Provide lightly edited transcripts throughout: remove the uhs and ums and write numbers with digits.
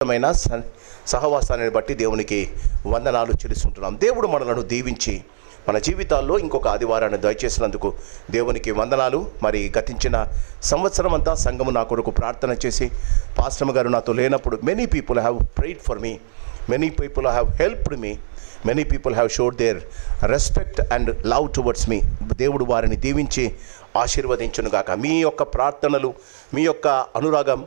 సహవాసాన్ని బట్టి దేవునికి వందనాలు చెల్లిస్తుంటున్నాం. దేవుడు మనలను దీవించి మన జీవితాల్లో ఇంకొక ఆదివారాన్ని దయచేసినందుకు దేవునికి వందనాలు. మరి గతించిన సంవత్సరం అంతా సంఘము నా కొరకు ప్రార్థన చేసి పాస్టర్ గారు నాతో లేనప్పుడు many people have prayed for me, many people have helped me, many people have showed their respect and love towards me. దేవుడు వారిని దీవించి ఆశీర్వదించునుగాక. మీ యొక్క ప్రార్థనలు, మీ యొక్క అనురాగం,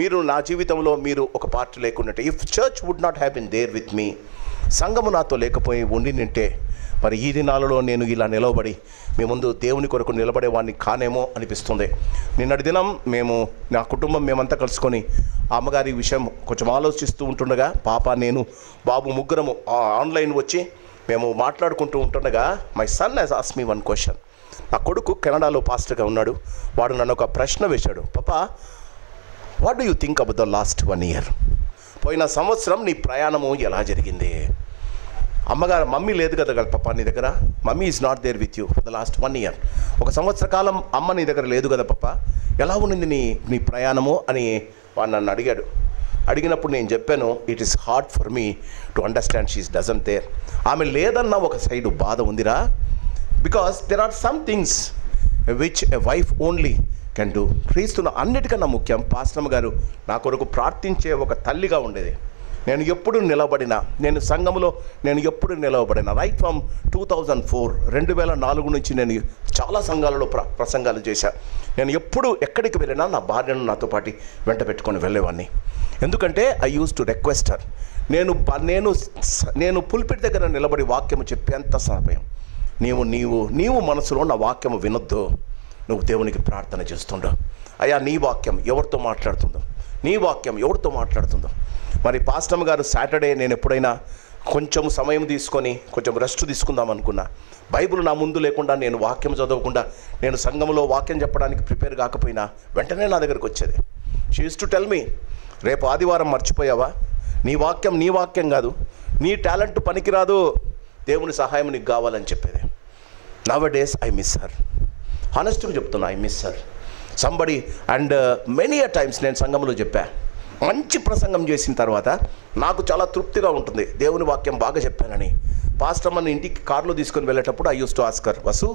మీరు నా జీవితంలో మీరు ఒక పార్ట్ లేకున్నట్టే, if church would not have been there with me, సంఘము నాతో లేకపోయి ఉండింటే మరి ఈ దినాలలో నేను ఇలా నిలబడి మీ ముందు దేవుని కొరకు నిలబడేవాడిని కానేమో అనిపిస్తుంది. నిన్నటి దినం నా కుటుంబం మేమంతా కలుసుకొని అమ్మగారి విషయం కొంచెం ఆలోచిస్తూ ఉంటుండగా, పాప, నేను, బాబు ముగ్గురము ఆన్లైన్ వచ్చి మేము మాట్లాడుకుంటూ ఉంటుండగా my son has asked me one question. నా కొడుకు కెనడాలో పాస్టర్గా ఉన్నాడు. వాడు నన్ను ఒక ప్రశ్న వేశాడు. పాపా, what do you think about the last 1 year? పోయిన సంవత్సరం నీ ప్రయాణము ఎలా జరిగింది? మమ్మీ లేదు కదా పాపా నీ దగ్గర, mummy is not there with you for the last 1 year. ఒక సంవత్సర కాలం అమ్మ నీ దగ్గర లేదు కదా పాపా, ఎలా ఉన్నింది నీ ప్రయాణము అని వాడు నన్ను అడిగాడు. అడిగినప్పుడు నేను చెప్పాను, it is hard for me to understand she doesn't there. ఆమె లేదన్న ఒక సైడు బాధ ఉందిరా, because there are some things which a wife only can do. క్రీస్తున్న అన్నిటికన్నా ముఖ్యం, పాస్టర్ గారు నా కొరకు ప్రార్థించే ఒక తల్లిగా ఉండేది. నేను ఎప్పుడు నిలబడినా, నేను సంఘంలో ఎప్పుడు నిలబడినా, రైట్ ఫ్రమ్ 2004 నుంచి నేను చాలా సంఘాలలో ప్రసంగాలు చేశాను. నేను ఎప్పుడు ఎక్కడికి వెళ్ళినా నా భార్యను నాతో పాటు వెంట పెట్టుకొని వెళ్ళేవాడిని. ఎందుకంటే I use to request her. నేను పుల్పిట్ దగ్గర నిలబడి వాక్యము చెప్పేంత సమయం నీవు మనసులో నా వాక్యము వినొద్దు, నువ్వు దేవునికి ప్రార్థన చేస్తుండవు. అయ్యా, నీ వాక్యం ఎవరితో మాట్లాడుతుందో. మరి పాస్టర్ గారు సాటర్డే నేను ఎప్పుడైనా కొంచెం సమయం తీసుకొని కొంచెం రెస్ట్ తీసుకుందాం అనుకున్నా, బైబిల్ నా ముందు లేకుండా, నేను వాక్యం చదవకుండా, నేను సంఘంలో వాక్యం చెప్పడానికి ప్రిపేర్ కాకపోయినా వెంటనే నా దగ్గరికి వచ్చేది. She use to tell me, రేపు ఆదివారం మర్చిపోయావా, నీ వాక్యం కాదు, నీ టాలెంట్ పనికిరాదు, దేవుని సహాయం నీకు కావాలని చెప్పేది. Nowadays I miss her, హానెస్ట్గా చెప్తున్నా, I miss her somebody. And many a times నేను సంఘంలో చెప్పా, మంచి ప్రసంగం చేసిన తర్వాత నాకు చాలా తృప్తిగా ఉంటుంది, దేవుని వాక్యం బాగా చెప్పానని. పాస్టర్ మన ఇంటికి కారులో తీసుకొని వెళ్ళేటప్పుడు I used to ask her, Vasu,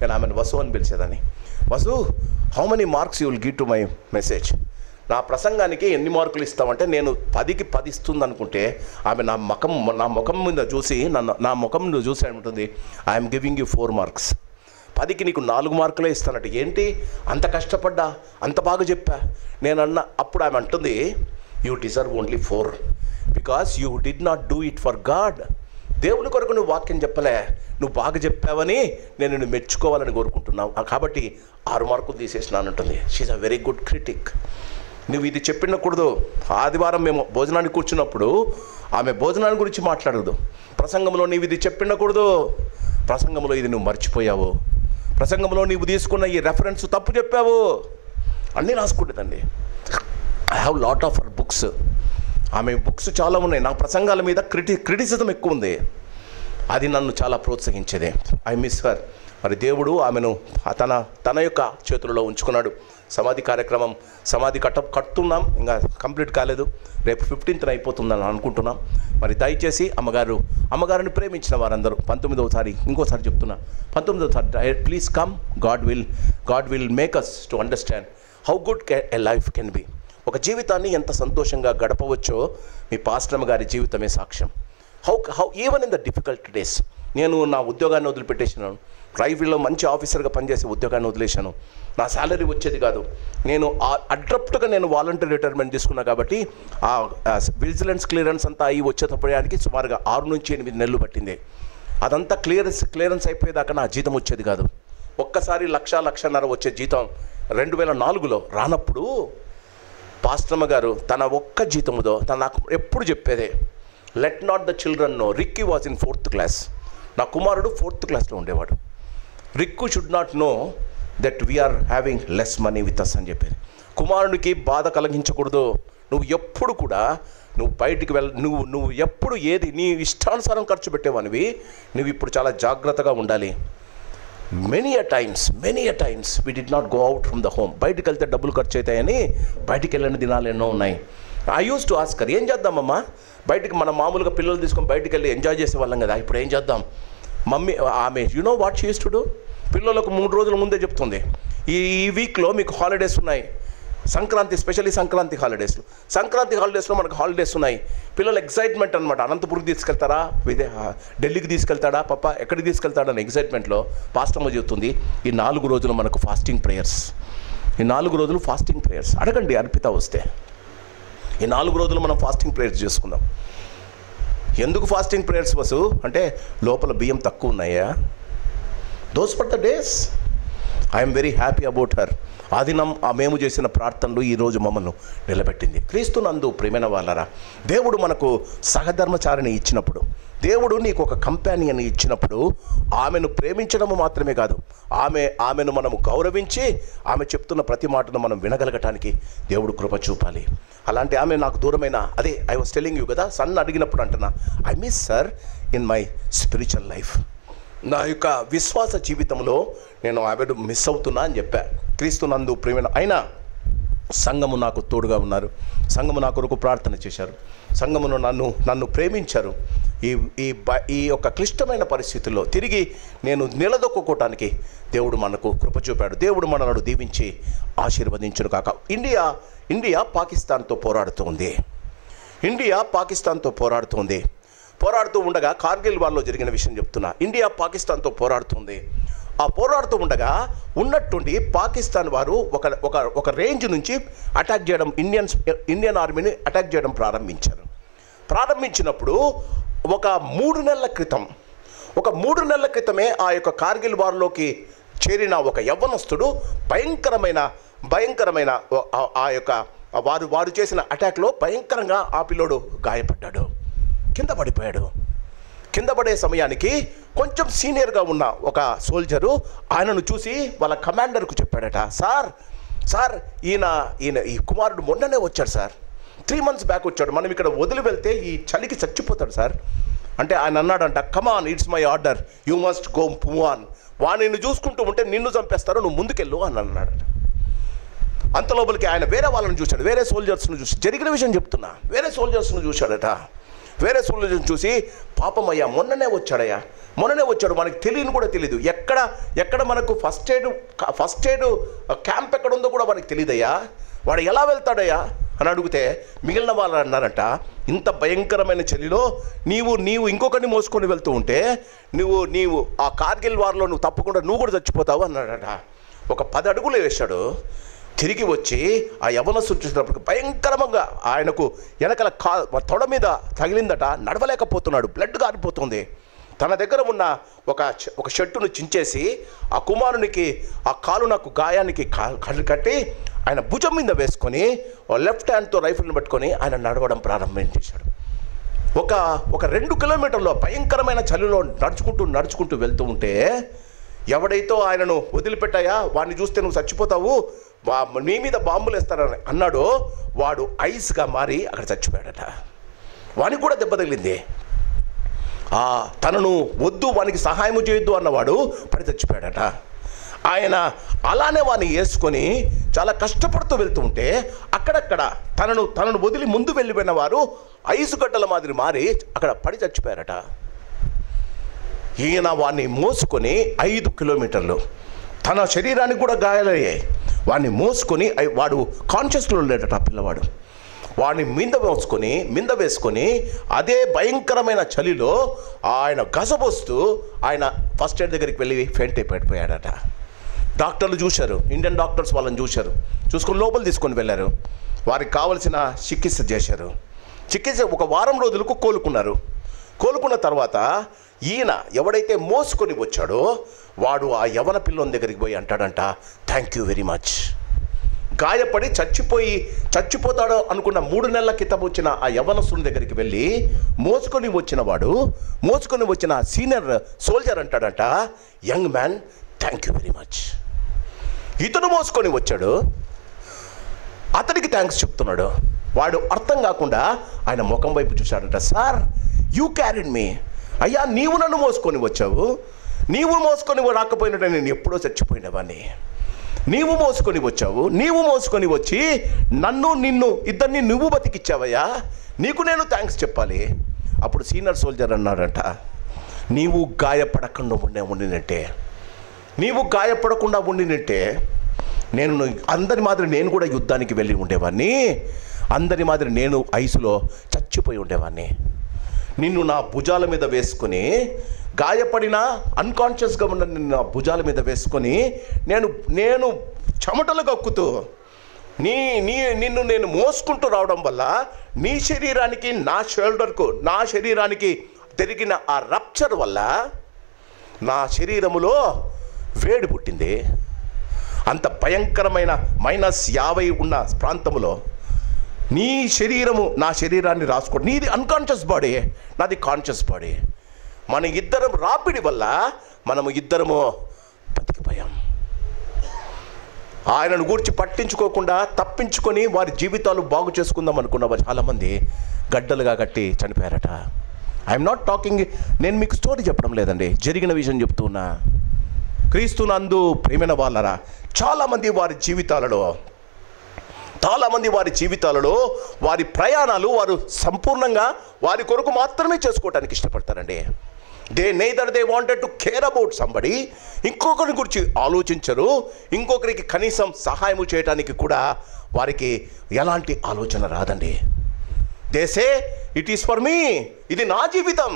నేను ఆమెను వసు అని పిలిచేదాన్ని, Vasu, how many marks you will give to my message? నా ప్రసంగానికి ఎన్ని మార్కులు ఇస్తామంటే, నేను 10కి 10 ఇస్తుంది అనుకుంటే, ఆమె నా ముఖం మీద చూసి నా ముఖం మీద చూసి ఉంటుంది, ఐఎమ్ గివింగ్ యూ 4 marks. 10కి నీకు 4 మార్కులే ఇస్తానట్టు. ఏంటి అంత కష్టపడ్డా, అంత బాగా చెప్పా నేనన్నా. అప్పుడు ఆమె అంటుంది, you deserve only 4 because you did not do it for God. దేవుని కొరకు నువ్వు వాక్యం చెప్పలే, నువ్వు బాగా చెప్పావని నేను నిన్ను మెచ్చుకోవాలని కోరుకుంటున్నావు, కాబట్టి 6 మార్కులు తీసేసినానంటుంది. She a very good critic. నువ్వు ఇది చెప్పినకూడదు. ఆదివారం మేము భోజనానికి కూర్చున్నప్పుడు ఆమె భోజనాన్ని గురించి మాట్లాడదు. ప్రసంగంలో నీవు ఇది చెప్పినకూడదు, ప్రసంగంలో ఇది నువ్వు మర్చిపోయావు, ప్రసంగంలో నీవు తీసుకున్న ఈ రెఫరెన్స్ తప్పు చెప్పావు, అన్నీ రాసుకుంటుందండి. I have lot of her books. ఆమె బుక్స్ చాలా ఉన్నాయి. నా ప్రసంగాల మీద క్రిటిసిజం ఎక్కువ ఉంది, అది నన్ను చాలా ప్రోత్సహించేదే. I miss her. మరి దేవుడు ఆమెను తన యొక్క చేతులలో ఉంచుకున్నాడు. సమాధి కట్టుతున్నాం, ఇంకా కంప్లీట్ కాలేదు, రేపు 15th అయిపోతుందని అనుకుంటున్నాం. మరి దయచేసి అమ్మగారిని ప్రేమించిన వారందరూ 19వ తారీఖు, ఇంకోసారి చెప్తున్నా, 19వ తారీఖు please come. God will make us to understand how good a life can be. ఒక జీవితాన్ని ఎంత సంతోషంగా గడపవచ్చో మీ పాస్టర్ గారి జీవితమే సాక్ష్యం. How even in the difficult days. నేను నా ఉద్యోగాన్ని వదిలిపెట్టేసినాను, రైల్వేలో మంచి ఆఫీసర్గా పనిచేసే ఉద్యోగాన్ని వదిలేశాను. నా శాలరీ వచ్చేది కాదు. నేను అడ్రప్ట్గా వాలంటీర్ రిటైర్మెంట్ తీసుకున్నా కాబట్టి ఆ విజిలెన్స్ క్లియరెన్స్ అంతా అయ్యి వచ్చేటప్పటికి సుమారుగా 6 నుంచి 8 నెలలు పట్టింది. అదంతా క్లియరెన్స్ అయిపోయేదాకా నా జీతం వచ్చేది కాదు. ఒక్కసారి 1,00,000-1,50,000 వచ్చే జీతం 2004లో రానప్పుడు పాస్టర్ గారు తన ఒక్క జీతముతో నాకు ఎప్పుడు చెప్పేదే, let not the children know. Ricky was in 4th class. నా కుమారుడు 4th classలో ఉండేవాడు. Ricky should not know that we're having less money with us అని చెప్పేది. కుమారుడికి బాధ కలిగించకూడదు. నువ్వు ఎప్పుడు కూడా బయటికి నువ్వు ఎప్పుడు ఏది నీ ఇష్టానుసారం ఖర్చు పెట్టేవానివి, నువ్వు ఇప్పుడు చాలా జాగ్రత్తగా ఉండాలి. many a times we did not go out from the home. బయటికి వెళ్తే డబ్బులు ఖర్చు అవుతాయని బయటికి వెళ్ళిన దినాలు ఎన్నో ఉన్నాయి. ఐ యూస్ టు ఆస్కర్, ఏం చేద్దామమ్మా, బయటికి మనం మామూలుగా పిల్లలు తీసుకొని బయటికి వెళ్ళి ఎంజాయ్ చేసేవాళ్ళం కదా, ఇప్పుడు ఏం చేద్దాం మమ్మీ. ఆమె you know what she use to do, పిల్లలకు 3 రోజుల ముందే చెప్తుంది, ఈ వీక్లో మీకు హాలిడేస్ ఉన్నాయి, సంక్రాంతి, స్పెషల్లీ సంక్రాంతి హాలిడేస్లో మనకు హాలిడేస్ ఉన్నాయి. పిల్లలు ఎగ్జైట్మెంట్ అనమాట, అనంతపురికి తీసుకెళ్తారా, ఢిల్లీకి తీసుకెళ్తాడా, పప్ప ఎక్కడికి తీసుకెళ్తాడని ఎగ్జైట్మెంట్లో పాస్టమ్మ చెబుతుంది, ఈ 4 రోజులు మనకు ఫాస్టింగ్ ప్రేయర్స్, ఈ 4 రోజులు ఫాస్టింగ్ ప్రేయర్స్. అడగండి అర్పిత వస్తే, ఈ 4 రోజులు మనం ఫాస్టింగ్ ప్రేయర్స్ చేసుకుందాం. ఎందుకు ఫాస్టింగ్ ప్రేయర్స్ వసు అంటే, లోపల బియ్యం తక్కువ ఉన్నాయా? Those for the days. I'm very happy about her. ఆ దినం మేము చేసిన ప్రార్థనలు ఈరోజు మమ్మల్ని నిలబెట్టింది. క్రీస్తునందు ప్రియమైన వాళ్ళరా, దేవుడు మనకు సహధర్మచారిని ఇచ్చినప్పుడు, దేవుడు నీకు ఒక కంపానియన్ ఇచ్చినప్పుడు, ఆమెను ప్రేమించడము మాత్రమే కాదు, ఆమెను మనము గౌరవించి ఆమె చెప్తున్న ప్రతి మాటను మనం వినగలగటానికి దేవుడు కృప చూపాలి. అలాంటి ఆమె నాకు దూరమైన, అదే ఐ వాస్ టెల్లింగ్ యూ కదా, సన్ అడిగినప్పుడు అంటున్నా, I miss sir in my spiritual life. నా యొక్క విశ్వాస జీవితంలో నేను ఆమెను మిస్ అవుతున్నా అని చెప్పా. క్రీస్తునందు ప్రియమైన అయినా సంఘము నాకు తోడుగా ఉన్నారు, సంఘము నా కొరకు ప్రార్థన చేశారు, సంఘమును నన్ను ప్రేమించారు. ఈ యొక్క క్లిష్టమైన పరిస్థితుల్లో తిరిగి నేను నిలదొక్కుకోవటానికి దేవుడు మనకు కృప చూపాడు. దేవుడు మనను దీవించి ఆశీర్వదించును కాక. ఇండియా పాకిస్తాన్తో పోరాడుతూ ఉండగా, కార్గిల్ వార్లో జరిగిన విషయం చెప్తున్నా. ఇండియా పాకిస్తాన్తో పోరాడుతుంది. ఆ పోరాడుతూ ఉండగా ఉన్నట్టుండి పాకిస్తాన్ వారు ఒక రేంజ్ నుంచి అటాక్ చేయడం, ఇండియన్ ఆర్మీని అటాక్ చేయడం ప్రారంభించినప్పుడు ఒక 3 నెలల క్రితమే ఆ యొక్క కార్గిల్ వార్లోకి చేరిన ఒక యవ్వనస్తుడు భయంకరమైన ఆ యొక్క వారు చేసిన అటాక్లో భయంకరంగా ఆ పిల్లోడు గాయపడ్డాడు, కింద పడే సమయానికి కొంచెం సీనియర్గా ఉన్న ఒక సోల్జరు ఆయనను చూసి వాళ్ళ కమాండర్కు చెప్పాడట, సార్ ఈయన ఈ కుమారుడు మొన్ననే వచ్చాడు సార్, 3 months బ్యాక్ వచ్చాడు, మనం ఇక్కడ వదిలి వెళ్తే ఈ చలికి చచ్చిపోతాడు సార్ అంటే ఆయన అన్నాడంట, come on, it's my order, you must go move on. వాడిని చూసుకుంటూ ఉంటే నిన్ను చంపేస్తారు, నువ్వు ముందుకెళ్ళు అని అన్నాడట. అంత లోపలికి ఆయన వేరే వాళ్ళని చూశాడు, వేరే సోల్జర్స్ను చూసి, జరిగిన విషయం చెప్తున్నా, వేరే సోల్జర్స్ను చూశాడట. వేరే సోల్జర్స్ని చూసి, పాపమయ్యా మొన్ననే వచ్చాడు, మనకి తెలియని కూడా తెలీదు, ఎక్కడ మనకు ఫస్ట్ ఎయిడ్ క్యాంప్ ఎక్కడ ఉందో కూడా మనకి తెలియదయ్యా, వాడు ఎలా వెళ్తాడయ్యా అని అడిగితే మిగిలిన వాళ్ళు అన్నారంట, ఇంత భయంకరమైన చలిలో నీవు ఇంకొకరిని మోసుకొని వెళ్తూ ఉంటే నీవు ఆ కార్గిల్ వార్లో నువ్వు తప్పకుండా నువ్వు కూడా చచ్చిపోతావు అన్నాడట. ఒక 10 అడుగులు వేశాడు, తిరిగి వచ్చి ఆ యవనస్తుడు చూసినప్పుడు భయంకరంగా ఆయనకు వెనకల తొడ మీద తగిలిందట, నడవలేకపోతున్నాడు, బ్లడ్ గారిపోతుంది. తన దగ్గర ఉన్న ఒక షర్టును చించేసి ఆ కుమారునికి ఆ కాలునకు గాయానికి కట్టి ఆయన భుజం మీద వేసుకొని లెఫ్ట్ హ్యాండ్తో రైఫిల్ని పట్టుకొని ఆయన నడవడం ప్రారంభించేశాడు. ఒక 2 కిలోమీటర్లో భయంకరమైన చలిలో నడుచుకుంటూ వెళ్తూ ఉంటే, ఎవడైతే ఆయనను వదిలిపెట్టాయా, వాడిని చూస్తే నువ్వు చచ్చిపోతావు, నీ మీద బాంబులు వేస్తారని అన్నాడో వాడు ఐస్గా మారి అక్కడ చచ్చిపోయాడట. వానికి కూడా దెబ్బ తగిలింది. తనను వద్దు, వానికి సహాయం చేయొద్దు అన్నవాడు పడి చచ్చిపోయాడట. ఆయన అలానే వాడిని వేసుకొని చాలా కష్టపడుతూ వెళ్తూ ఉంటే అక్కడక్కడ తనను వదిలి ముందు వెళ్ళిపోయిన వారు ఐసు గడ్డల మాదిరి మారి అక్కడ పడి చచ్చిపోయారట. ఈయన వాడిని మోసుకొని 5 కిలోమీటర్లు, తన శరీరానికి కూడా గాయాలయ్యాయి, వాడిని మోసుకొని వాడు కాన్షియస్లో లేడట ఆ పిల్లవాడు. వాడిని మింద వేసుకొని అదే భయంకరమైన చలిలో ఆయన గసబోస్తూ ఆయన ఫస్ట్ ఎయిడ్ దగ్గరికి వెళ్ళి ఫెయింట్ అయిపోయాడట. డాక్టర్లు చూశారు, ఇండియన్ డాక్టర్స్ వాళ్ళని చూసుకొని లోపల తీసుకొని వెళ్ళారు, వారికి కావలసిన చికిత్స చేశారు. ఒక వారం రోజులకు కోలుకున్న తర్వాత ఈయన ఎవడైతే మోసుకొని వచ్చాడో వాడు ఆ యవన పిల్లోని దగ్గరికి పోయి అంటాడంట, థ్యాంక్ యూ వెరీ మచ్. గాయపడి చచ్చిపోతాడో అనుకున్న 3 నెలల క్రితం వచ్చిన ఆ యవనస్తుని దగ్గరికి వెళ్ళి మోసుకొని వచ్చిన సీనియర్ సోల్జర్ అంటాడంట, young man, thank you very much. ఇతను మోసుకొని వచ్చాడు, అతనికి థ్యాంక్స్ చెప్తున్నాడు. వాడు అర్థం కాకుండా ఆయన ముఖం వైపు చూశాడంట, సార్ యూ క్యారీడ్ మీ, అయ్యా నీవు నన్ను మోసుకొని వచ్చావు, నీవు మోసుకొని రాకపోయినట్టు నేను ఎప్పుడో చచ్చిపోయినవాడిని. నీవు మోసుకొని వచ్చి నిన్ను ఇద్దరిని నువ్వు బతికిచ్చావయ్యా, నీకు నేను థ్యాంక్స్ చెప్పాలి. అప్పుడు సీనియర్ సోల్జర్ అన్నాడంట, నీవు గాయపడకుండా ఉండినట్టే నేను అందరి మాదిరి నేను కూడా యుద్ధానికి వెళ్ళి ఉండేవాడిని, అందరి మాదిరి నేను ఐసులో చచ్చిపోయి ఉండేవాడిని. నిన్ను నా భుజాల మీద వేసుకొని, గాయపడిన అన్కాన్షియస్గా ఉన్న నిన్ను నా భుజాల మీద వేసుకొని నేను చెమటలు కక్కుతూ నిన్ను నేను మోసుకుంటూ రావడం వల్ల నీ శరీరానికి నా శరీరానికి జరిగిన ఆ రప్చర్ వల్ల నా శరీరములో వేడి పుట్టింది. అంత భయంకరమైన -50 ఉన్న ప్రాంతంలో నీ శరీరము నా శరీరాన్ని రాసుకోండి. నీది అన్కాన్షియస్ బాడీ, నాది కాన్షియస్ బాడీ. మన ఇద్దరం రాపిడి వల్ల మనము ఇద్దరము బతికిపోయాం. ఆయనను గూర్చి పట్టించుకోకుండా తప్పించుకొని వారి జీవితాలు బాగు చేసుకుందాం అనుకున్న చాలామంది గడ్డలుగా కట్టి చనిపోయారట. ఐఎమ్ నాట్ టాకింగ్, నేను మీకు స్టోరీ చెప్పడం లేదండి, జరిగిన విషయం చెప్తున్నా. క్రీస్తునందు ప్రియమైన వాళ్ళరా, చాలామంది వారి జీవితాలలో వారి ప్రయాణాలు వారు సంపూర్ణంగా వారి కొరకు మాత్రమే చేసుకోవడానికి ఇష్టపడతారండి. they wanted to care about somebody. ఇంకొకరి గురించి ఆలోచించరు, ఇంకొకరికి కనీసం సహాయం చేయడానికి కూడా వారికి ఎలాంటి ఆలోచన రాదండి. they say it is for me, ఇది నా జీవితం,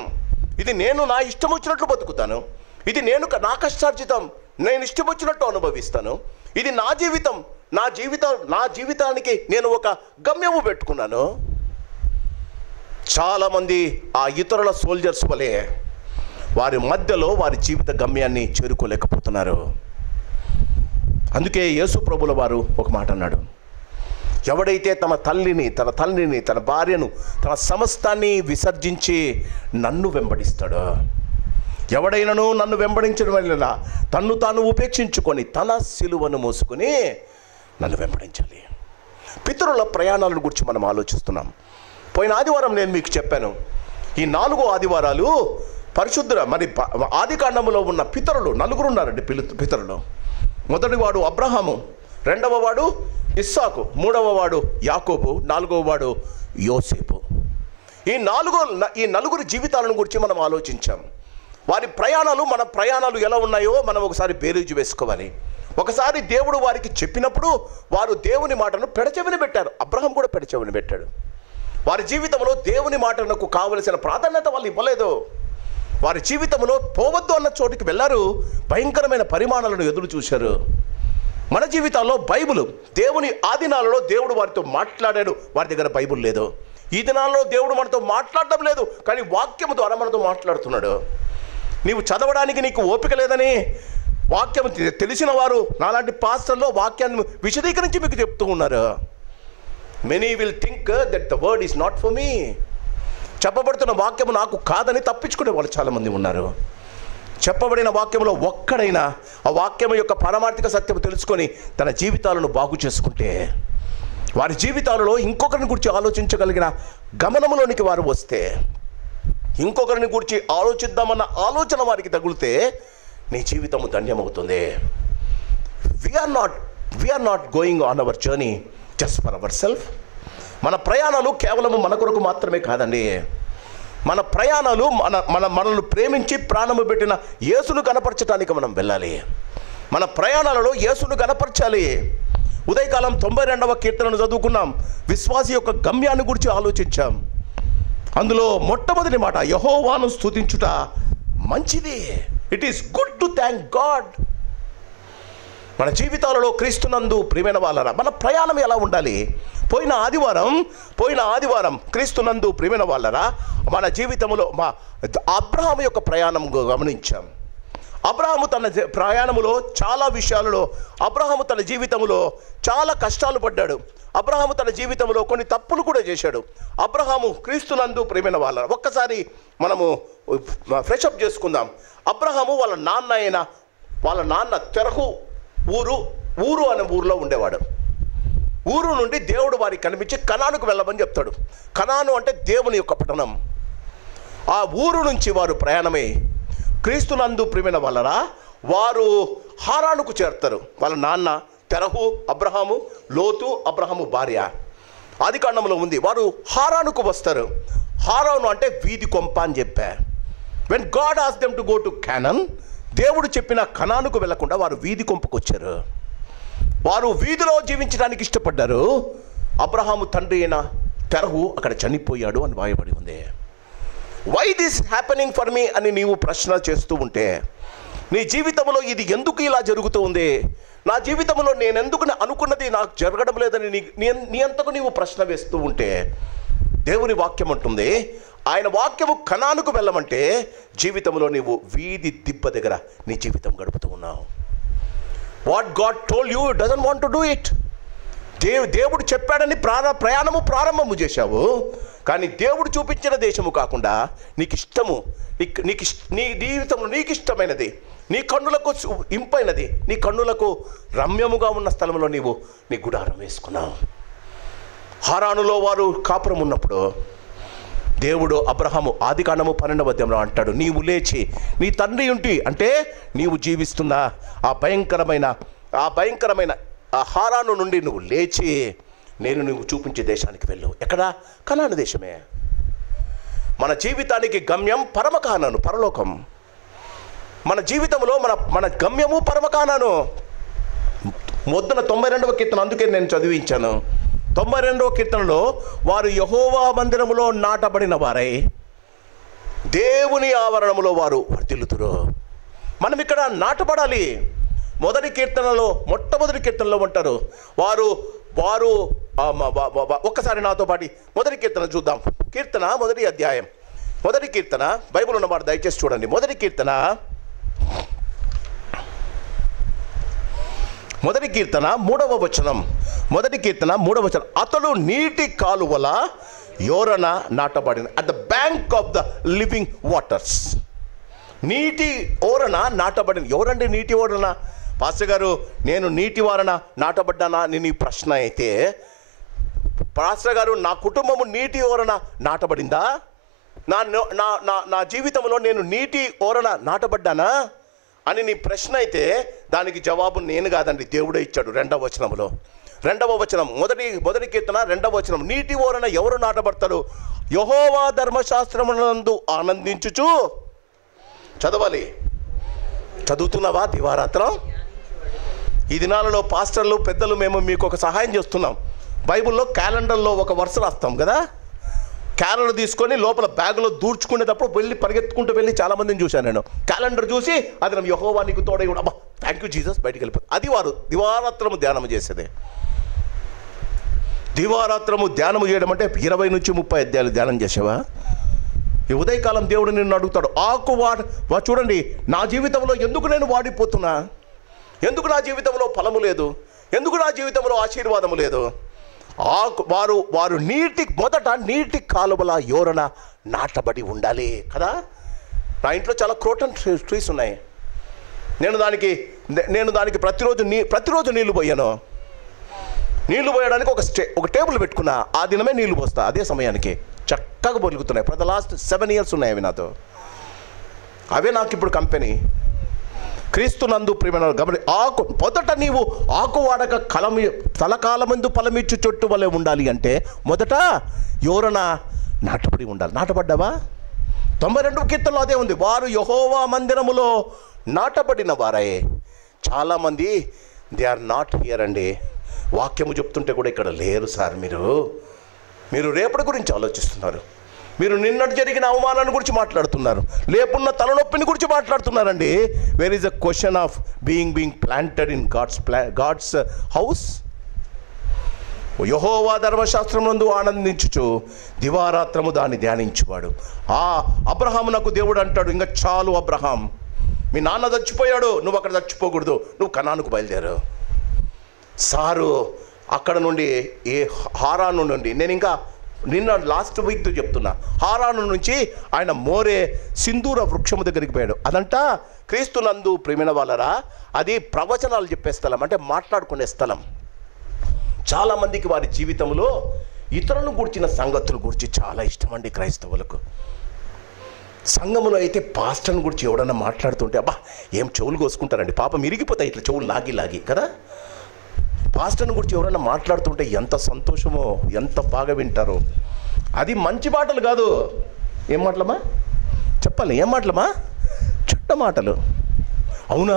ఇది నేను నా ఇష్టం వచ్చినట్లు బతుకుతాను, ఇది నా కష్టార్జితం, నేను ఇష్టం వచ్చినట్టు అనుభవిస్తాను, ఇది నా జీవితానికి నేను ఒక గమ్యము పెట్టుకున్నాను. చాలామంది ఆ ఇతరుల సోల్జర్స్ వలె వారి మధ్యలో వారి జీవిత గమ్యాన్ని చేరుకోలేకపోతున్నారు. అందుకే యేసు ప్రభుల వారు ఒక మాట అన్నాడు, ఎవడైతే తన తండ్రిని తన భార్యను తన సమస్తాన్ని విసర్జించి నన్ను వెంబడిస్తాడో, ఎవడైనాను నన్ను వెంబడించడం వల్ల తన్ను తాను ఉపేక్షించుకొని తన సిలువను మోసుకొని నన్ను వెంబడించాలి. పితరుల ప్రయాణాలను గురించి మనం ఆలోచిస్తున్నాం. పోయిన ఆదివారం నేను మీకు చెప్పాను, ఈ 4 ఆదివారాలు మరి ఆది కాండములో ఉన్న పితరులు 4 ఉన్నారండి. పితరులు, మొదటివాడు అబ్రహాము, రెండవ వాడు ఇస్సాకు, మూడవ వాడు యాకోబు, 4వ వాడు యోసేపు. ఈ నలుగురు జీవితాలను గురించి మనం ఆలోచించాం. వారి ప్రయాణాలు మన ప్రయాణాలు ఎలా ఉన్నాయో మనం ఒకసారి బేరీజు వేసుకోవాలి. ఒకసారి దేవుడు వారికి చెప్పినప్పుడు వారు దేవుని మాటను పెడచెవిన పెట్టారు. అబ్రహాం కూడా పెడచెవిన పెట్టాడు. వారి జీవితంలో దేవుని మాటలకు కావలసిన ప్రాధాన్యత వాళ్ళు ఇవ్వలేదు. వారి జీవితంలో పోవద్దు అన్న చోటికి వెళ్ళారు, భయంకరమైన పరిమాణాలను ఎదురు చూశారు. మన జీవితాల్లో దేవుని ఆ దినాలలో దేవుడు వారితో మాట్లాడాడు, వారి దగ్గర బైబుల్ లేదు. ఈ దినాల్లో దేవుడు మనతో మాట్లాడడం లేదు, కానీ వాక్యము ద్వారా మనతో మాట్లాడుతున్నాడు. నీవు చదవడానికి నీకు ఓపిక లేదని వాక్యం తెలిసిన వారు నాలాంటి పాస్టర్లో వాక్యాన్ని విశదీకరించి మీకు చెప్తూ ఉన్నారు. Many will think that the word is not for me. చెప్పబడుతున్న వాక్యము నాకు కాదని తప్పించుకునే వాళ్ళు చాలామంది ఉన్నారు. చెప్పబడిన వాక్యంలో ఒక్కడైనా ఆ వాక్యం యొక్క పారమార్థిక సత్యం తెలుసుకొని తన జీవితాలను బాగు చేసుకుంటే, వారి జీవితాలలో ఇంకొకరిని గురించి ఆలోచించగలిగిన గమనములోనికి వారు వస్తే, ఇంకొకరిని గురించి ఆలోచిద్దామన్న ఆలోచన వారికి తగిలితే నీ జీవితము ధన్యమవుతుంది. We're not going on our journey just for our self. మన ప్రయాణాలు కేవలం మన కొరకు మాత్రమే కాదండి. మన ప్రయాణాలు మనల్ని ప్రేమించి ప్రాణము పెట్టిన యేసును కనపరచడానికి మనం వెళ్ళాలి. మన ప్రయాణాలలో యేసును కనపరచాలి. ఉదయకాలం 92వ కీర్తనను చదువుకున్నాం. విశ్వాసి యొక్క గమ్యాన్ని గురించి ఆలోచించాం. అందులో మొట్టమొదటి మాట, యెహోవాను స్తుతించుట మంచిది. It is good to thank God. మన జీవితాలలో క్రీస్తునందు ప్రియమైన వాళ్ళరా, మన ప్రయాణం ఎలా ఉండాలి? పోయిన ఆదివారం క్రీస్తునందు ప్రియమైన వాళ్ళరా, మన జీవితంలో అబ్రహాము యొక్క ప్రయాణం గమనించాం. అబ్రహాము తన ప్రయాణములో చాలా విషయాలలో అబ్రహాము తన జీవితంలో చాలా కష్టాలు పడ్డాడు. అబ్రహాము తన జీవితంలో కొన్ని తప్పులు కూడా చేశాడు. అబ్రహాము క్రీస్తునందు ప్రియమైన వాళ్ళ ఒక్కసారి మనము ఫ్రెషప్ చేసుకుందాం. అబ్రహాము వాళ్ళ నాన్న తెరహు ఊరు అనే ఊరిలో ఉండేవాడు. ఊరు నుండి దేవుడు వారికి కనిపించి కనానుకు వెళ్ళమని చెప్తాడు. కనాను అంటే దేవుని యొక్క పట్టణం. ఆ ఊరు నుంచి వారు ప్రయాణమై క్రీస్తునందు ప్రియమైన వాళ్ళరా వారు హారానుకు చేరుతారు. వాళ్ళ నాన్న తెరహు అబ్రహాము, లోతు అబ్రహాము భార్య. ఆదికాండంలో ఉంది. వారు హారానుకు వస్తారు. హారాను అంటే వీధి కొంప అని చెప్పా. When God asked them to go to Conan, దేవుడు చెప్పిన కనానుకు వెళ్లకుండా వారు వీధి కొంపకు వచ్చారు. వారు వీధిలో జీవించడానికి ఇష్టపడ్డారు. అబ్రహాము తండ్రి అయిన తెరహు అక్కడ చనిపోయాడు అని వాయబడి ఉంది. Why this happening for me అని నీవు ప్రశ్న చేస్తూ ఉంటే, నీ జీవితంలో ఇది ఎందుకు ఇలా జరుగుతూ ఉంది, నా జీవితంలో నేను ఎందుకు అనుకున్నది నాకు జరగడం లేదని నీ అంతకు నీవు ప్రశ్న వేస్తూ ఉంటే, దేవుని వాక్యం అంటుంది, ఆయన వాక్యము కనానుకు వెళ్ళమంటే జీవితంలో నీవు వీధి దిబ్బ దగ్గర నీ జీవితం గడుపుతూ ఉన్నావు. What God told you doesn't want to do it. దేవుడు చెప్పాడని ప్రయాణము ప్రారంభము చేశావు, కానీ దేవుడు చూపించిన దేశము కాకుండా నీకు ఇష్టము, నీ జీవితంలో నీకు ఇష్టమైనది, నీ కన్నులకు ఇంపైనది, నీ కన్నులకు రమ్యముగా ఉన్న స్థలంలో నీవు నీ గుడారం వేసుకున్నావు. హారానులో వారు కాపురం ఉన్నప్పుడు దేవుడు అబ్రహాము ఆదికాండము 12వ అధ్యాయంలో అంటాడు, నీవు లేచి నీ తండ్రి ఇంటి అంటే నీవు జీవిస్తున్న ఆ భయంకరమైన ఆ హారాను నుండి నువ్వు లేచి నువ్వు చూపించే దేశానికి వెళ్ళు. ఎక్కడ? కనాను దేశమే. మన జీవితానికి గమ్యం పరమకానాను, పరలోకం. మన జీవితంలో మన గమ్యము పరమకానాను. మొదన 92వ కీర్తన, అందుకే నేను చదివించాను. 92వ కీర్తనలో వారు యెహోవా మందిరములో నాటబడిన వారై దేవుని ఆవరణములో వారు వర్ధిల్లుతురు. మనం ఇక్కడ నాటబడాలి. మొట్టమొదటి కీర్తనలో ఉంటారు వారు ఒక్కసారి నాతో పాటు మొదటి కీర్తన చూద్దాం. కీర్తన మొదటి అధ్యాయం, మొదటి కీర్తన, బైబిల్ ఉన్నవారు దయచేసి చూడండి. మొదటి కీర్తన 3వ వచనం. మొదటి కీర్తన 3వ వచనం. అతడు నీటి కాలువల యోరన నాటబడిన, at the bank of the living waters. నీటి ఓరన నాటబడిన. ఎవరండి నీటి ఓరన? పాస్టర్ గారు, నేను నీటి వారన నాటబడ్డానా అని నీ ప్రశ్న అయితే, పాస్టర్ గారు నా కుటుంబము నీటి ఓరన నాటబడిందా? నా జీవితంలో నేను నీటి ఓరన నాటబడ్డానా అని నీ ప్రశ్న అయితే, దానికి జవాబు నేను కాదండి, దేవుడే ఇచ్చాడు. 2వ వచనంలో, 2వ వచనం, మొదటి కీర్తన 2వ వచనం. నీటి ఓరన ఎవరు నాటబడతారు? యెహోవా ధర్మశాస్త్రమునందు ఆనందించుచు. చదవాలి. చదువుతున్నావా దివారాత్రం? ఈ దినాలలో పాస్టర్లు పెద్దలు మేము మీకు ఒక సహాయం చేస్తున్నాం. బైబిల్లో క్యాలెండర్లో ఒక వరుస రాస్తాం కదా, క్యాలెండర్ తీసుకొని లోపల బ్యాగులో దూర్చుకునేటప్పుడు పరిగెత్తుకుంటూ వెళ్ళి చాలామందిని చూశాను నేను. క్యాలెండర్ చూసి అది నా యెహోవా నీకు తోడై కూడా, అబ్బా థ్యాంక్ యూ జీసస్, బయటికి వెళ్ళిపోతుంది. అది వారు దివారాత్రము ధ్యానం చేసేది. దివారాత్రము ధ్యానము చేయడం అంటే 20 నుంచి 30 అధ్యాయాలు ధ్యానం చేసేవా? ఈ ఉదయకాలం దేవుడు నిన్ను అడుగుతాడు, చూడండి నా జీవితంలో ఎందుకు నేను వాడిపోతున్నా, ఎందుకు నా జీవితంలో ఫలము లేదు, ఎందుకు నా జీవితంలో ఆశీర్వాదము లేదు? వారు మొదట నీటి కాలువల యోరన నాటబడి ఉండాలి కదా. నా ఇంట్లో చాలా క్రోటన్ ట్రీస్ ఉన్నాయి. నేను దానికి ప్రతిరోజు నీళ్లు పోయాను. నీళ్లు పోయడానికి ఒక టేబుల్ పెట్టుకున్నా. ఆ దినమే నీళ్లు పోస్తా, అదే సమయానికి చక్కగా బొలుగుతున్నాయి. ఫర్ ద లాస్ట్ 7 years ఉన్నాయి అవి నాతో. అవే నాకు ఇప్పుడు కంపెనీ. క్రీస్తునందు ప్రియమైన మొదట నీవు ఆకువాడక తలకాలమందు ఫలమిచ్చు చెట్టు వలె ఉండాలి అంటే మొదట యోరన నాటబడి ఉండాలి. నాటబడ్డావా? 92వ కీర్తనలో అదే ఉంది. వారు యెహోవా మందిరములో నాటబడిన వారే. చాలామంది దే ఆర్ నాట్ హియర్ అండి. వాక్యము చెప్తుంటే కూడా ఇక్కడ లేరు సార్. మీరు రేపటి గురించి ఆలోచిస్తున్నారు. మీరు నిన్నటి జరిగిన అవమానాన్ని గురించి మాట్లాడుతున్నారు. లేపున్న తలనొప్పిని గురించి మాట్లాడుతున్నారండి. Where is a question of being planted in God's house. యెహోవా ధర్మశాస్త్రమునందు ఆనందించుచు దివారాత్రము దాన్ని ధ్యానించువాడు. అబ్రహామునకు దేవుడు అంటాడు, ఇంకా చాలు అబ్రహాం, మీ నాన్న చచ్చిపోయాడు, నువ్వు అక్కడ చచ్చిపోకూడదు, నువ్వు కనానుకు బయలుదేరు. సారు అక్కడ నుండి హారాను నుండి, నేను ఇంకా నిన్న లాస్ట్ వీక్ చెప్తున్నా, హారాను నుంచి ఆయన మోరే సింధూర వృక్షము దగ్గరికి పోయాడు. అదంట క్రీస్తునందు ప్రేమిన వాళ్ళరా, అది ప్రవచనాలు చెప్పే స్థలం, అంటే మాట్లాడుకునే స్థలం. చాలామందికి వారి జీవితంలో ఇతరులను గురించిన సంగతుల గురించి చాలా ఇష్టం అండి క్రైస్తవులకు. సంఘములో అయితే పాస్టర్ని గురించి ఎవడన్నా మాట్లాడుతుంటే అబ్బా ఏం చెవులు కోసుకుంటారండి, పాపం ఇరిగిపోతాయి ఇట్లా చెవులు లాగి కదా. పాస్టర్ని గురించి ఎవరైనా మాట్లాడుతుంటే ఎంత సంతోషమో, ఎంత బాగా వింటారో. అది మంచి మాటలు కాదు. ఏం మాటలమ్మా చెప్పాలి? ఏం మాటలమ్మా? చెడ్డ మాటలు. అవునా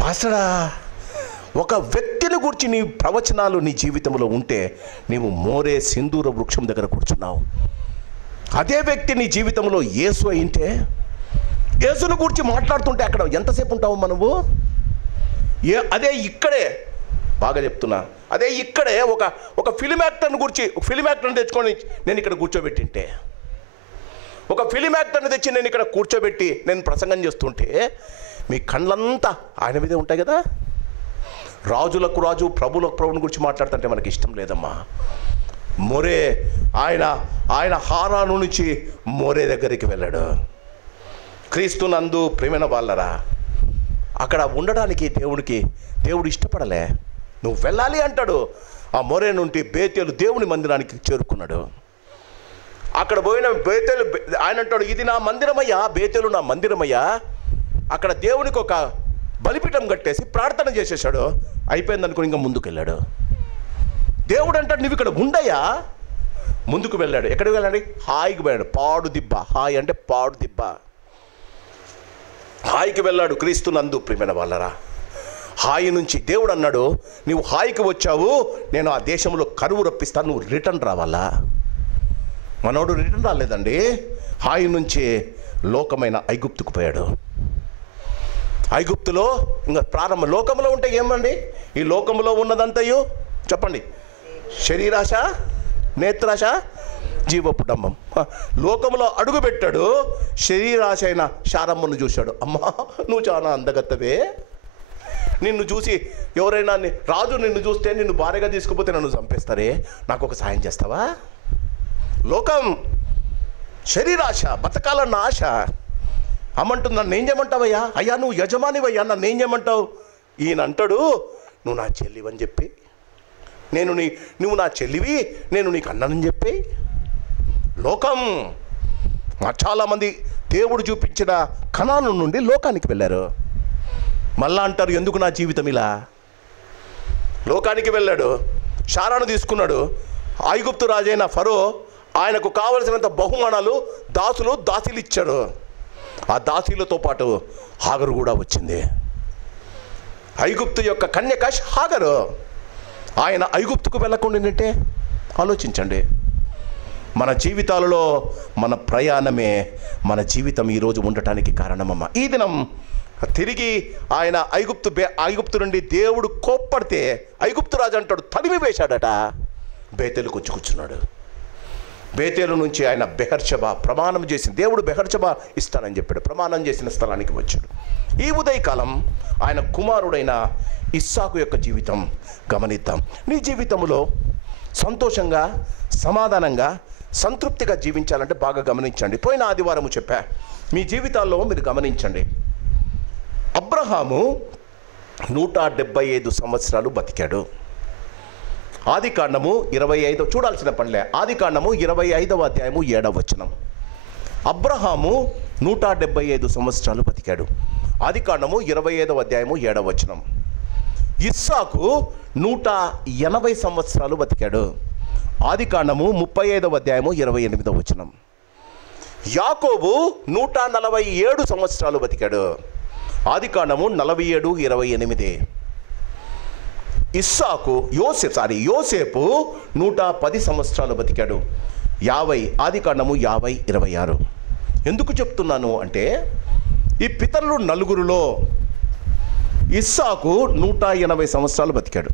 పాస్టరా, ఒక వ్యక్తిని గురించి నీ ప్రవచనాలు నీ జీవితంలో ఉంటే నీవు మోరే సింధూర వృక్షం దగ్గర కూర్చున్నావు. అదే వ్యక్తి నీ జీవితంలో యేసు అయింటే, యేసును గురించి మాట్లాడుతుంటే అక్కడ ఎంతసేపు ఉంటావు మనము? అదే ఇక్కడే బాగా చెప్తున్నా, అదే ఇక్కడే ఒక ఫిలిం యాక్టర్ని గురించి, ఫిలిం యాక్టర్ని తెచ్చుకొని నేను ఇక్కడ కూర్చోబెట్టింటే, ఒక ఫిలిం యాక్టర్ని తెచ్చి నేను ఇక్కడ కూర్చోబెట్టి నేను ప్రసంగం చేస్తుంటే మీ కళ్ళంతా ఆయన మీదే ఉంటాయి కదా. రాజులకు రాజు, ప్రభులకు ప్రభుని గురించి మాట్లాడుతుంటే మనకి ఇష్టం లేదమ్మా. మోరే ఆయన హారాను నుంచి మోరే దగ్గరికి వెళ్ళాడు. క్రీస్తు నందు ప్రేమైన వాళ్ళరా, అక్కడ ఉండడానికి దేవుడు ఇష్టపడలే. నువ్వు వెళ్ళాలి అంటాడు. ఆ మోరే నుండి బేతేలు దేవుని మందిరానికి చేరుకున్నాడు. అక్కడ పోయిన బేతేలు ఆయన అంటాడు, ఇది నా మందిరమయ్యా, బేతేలు నా మందిరమయ్యా. అక్కడ దేవునికి ఒక బలిపీఠం కట్టేసి ప్రార్థన చేసేసాడు. అయిపోయింది అనుకుని ఇంకా ముందుకు వెళ్ళాడు. దేవుడు అంటాడు, నువ్వు ఇక్కడ ఉండయా. ముందుకు వెళ్ళాడు. ఎక్కడికి వెళ్ళాడు? హాయికి వెళ్ళాడు. పాడు దిబ్బ. హాయి అంటే పాడు దిబ్బ. హాయికి వెళ్ళాడు. క్రీస్తు నందు ప్రియమైన వాళ్ళరా, హాయి నుంచి దేవుడు అన్నాడు, నువ్వు హాయికి వచ్చావు, నేను ఆ దేశంలో కరువు రప్పిస్తాను, నువ్వు రిటర్న్ రావాలా. మనోడు రిటర్న్ రాలేదండి. హాయి నుంచి లోకమైన ఐగుప్తుకు పోయాడు. ఐగుప్తులో ఇంకా లోకంలో ఉంటే ఏమండి? ఈ లోకంలో ఉన్నదంతయు చెప్పండి, శరీరాశ, నేత్రాశ, జీవపు డంబం. లోకంలో అడుగు పెట్టాడు. శరీరాశ అయిన శారమ్మను చూశాడు. అమ్మా నువ్వు చాలా అందగత్తవే, నిన్ను చూసి ఎవరైనా రాజు నిన్ను చూస్తే నిన్ను భార్యగా తీసుకుపోతే నన్ను చంపేస్తారే, నాకు ఒక సాయం చేస్తావా? లోకం, శరీరాశ, బతకాలన్న ఆశ. అమ్మంటుంది, నన్ను ఏం చేయమంటావయ్యా? అయ్యా నువ్వు యజమానివయ్యా, నన్ను ఏం చేయమంటావు? ఈయన అంటాడు, నువ్వు నా చెల్లివని చెప్పి, నువ్వు నా చెల్లివి, నేను నీకు అన్నని చెప్పి. లోకం. చాలామంది దేవుడు చూపించిన కనాను నుండి లోకానికి వెళ్ళారు. మళ్ళా అంటారు, ఎందుకు నా జీవితం ఇలా? లోకానికి వెళ్ళాడు, శారాను తీసుకున్నాడు. ఐగుప్తు రాజైన ఫరో ఆయనకు కావలసినంత బహుమానాలు, దాసీలు ఇచ్చాడు. ఆ దాసీలతో పాటు హాగరు కూడా వచ్చింది. ఐగుప్తు యొక్క కన్యక హాగరు. ఆయన ఐగుప్తుకు వెళ్ళకుండానంటే ఆలోచించండి. మన జీవితాలలో మన ప్రయాణమే మన జీవితం ఈరోజు ఉండటానికి కారణమమ్మ. ఈ దినం తిరిగి ఆయన ఐగుప్తు నుండి దేవుడు కోప్పడితే ఐగుప్తు రాజు అంటాడు, తరిమి వేశాడట. బేతేలుకు వచ్చి కూర్చున్నాడు. బేతేలు నుంచి ఆయన బెహర్షబా ప్రమాణం చేసి, దేవుడు బెహర్షబా ఇస్తానని చెప్పాడు. ప్రమాణం చేసిన స్థలానికి వచ్చాడు. ఈ ఉదయకాలం ఆయన కుమారుడైన ఇస్సాకు యొక్క జీవితం గమనిద్దాం. నీ జీవితంలో సంతోషంగా, సమాధానంగా, సంతృప్తిగా జీవించాలంటే బాగా గమనించండి. పోయిన ఆదివారము చెప్పా, మీ జీవితాల్లో మీరు గమనించండి. అబ్రహాము 175 సంవత్సరాలు బతికాడు. ఆదికాండము 25 చూడాల్సిన పనిలే. ఆదికాండము 25వ అధ్యాయము 7వ వచనం. అబ్రహాము 175 సంవత్సరాలు బతికాడు. ఆదికాండము 25వ అధ్యాయము 7వ వచనం. ఇస్సాకు 180 సంవత్సరాలు బతికాడు. ఆదికాండము 35వ అధ్యాయము 28వ వచనం. యాకోబు 147 సంవత్సరాలు బతికాడు. ఆదికాండము 47:28. యోసేపు 110 సంవత్సరాలు బతికాడు. 50. ఆదికాండము 50:26. ఎందుకు చెప్తున్నాను అంటే, ఈ పితరులు నలుగురులో ఇస్సాకు 180 సంవత్సరాలు బతికాడు.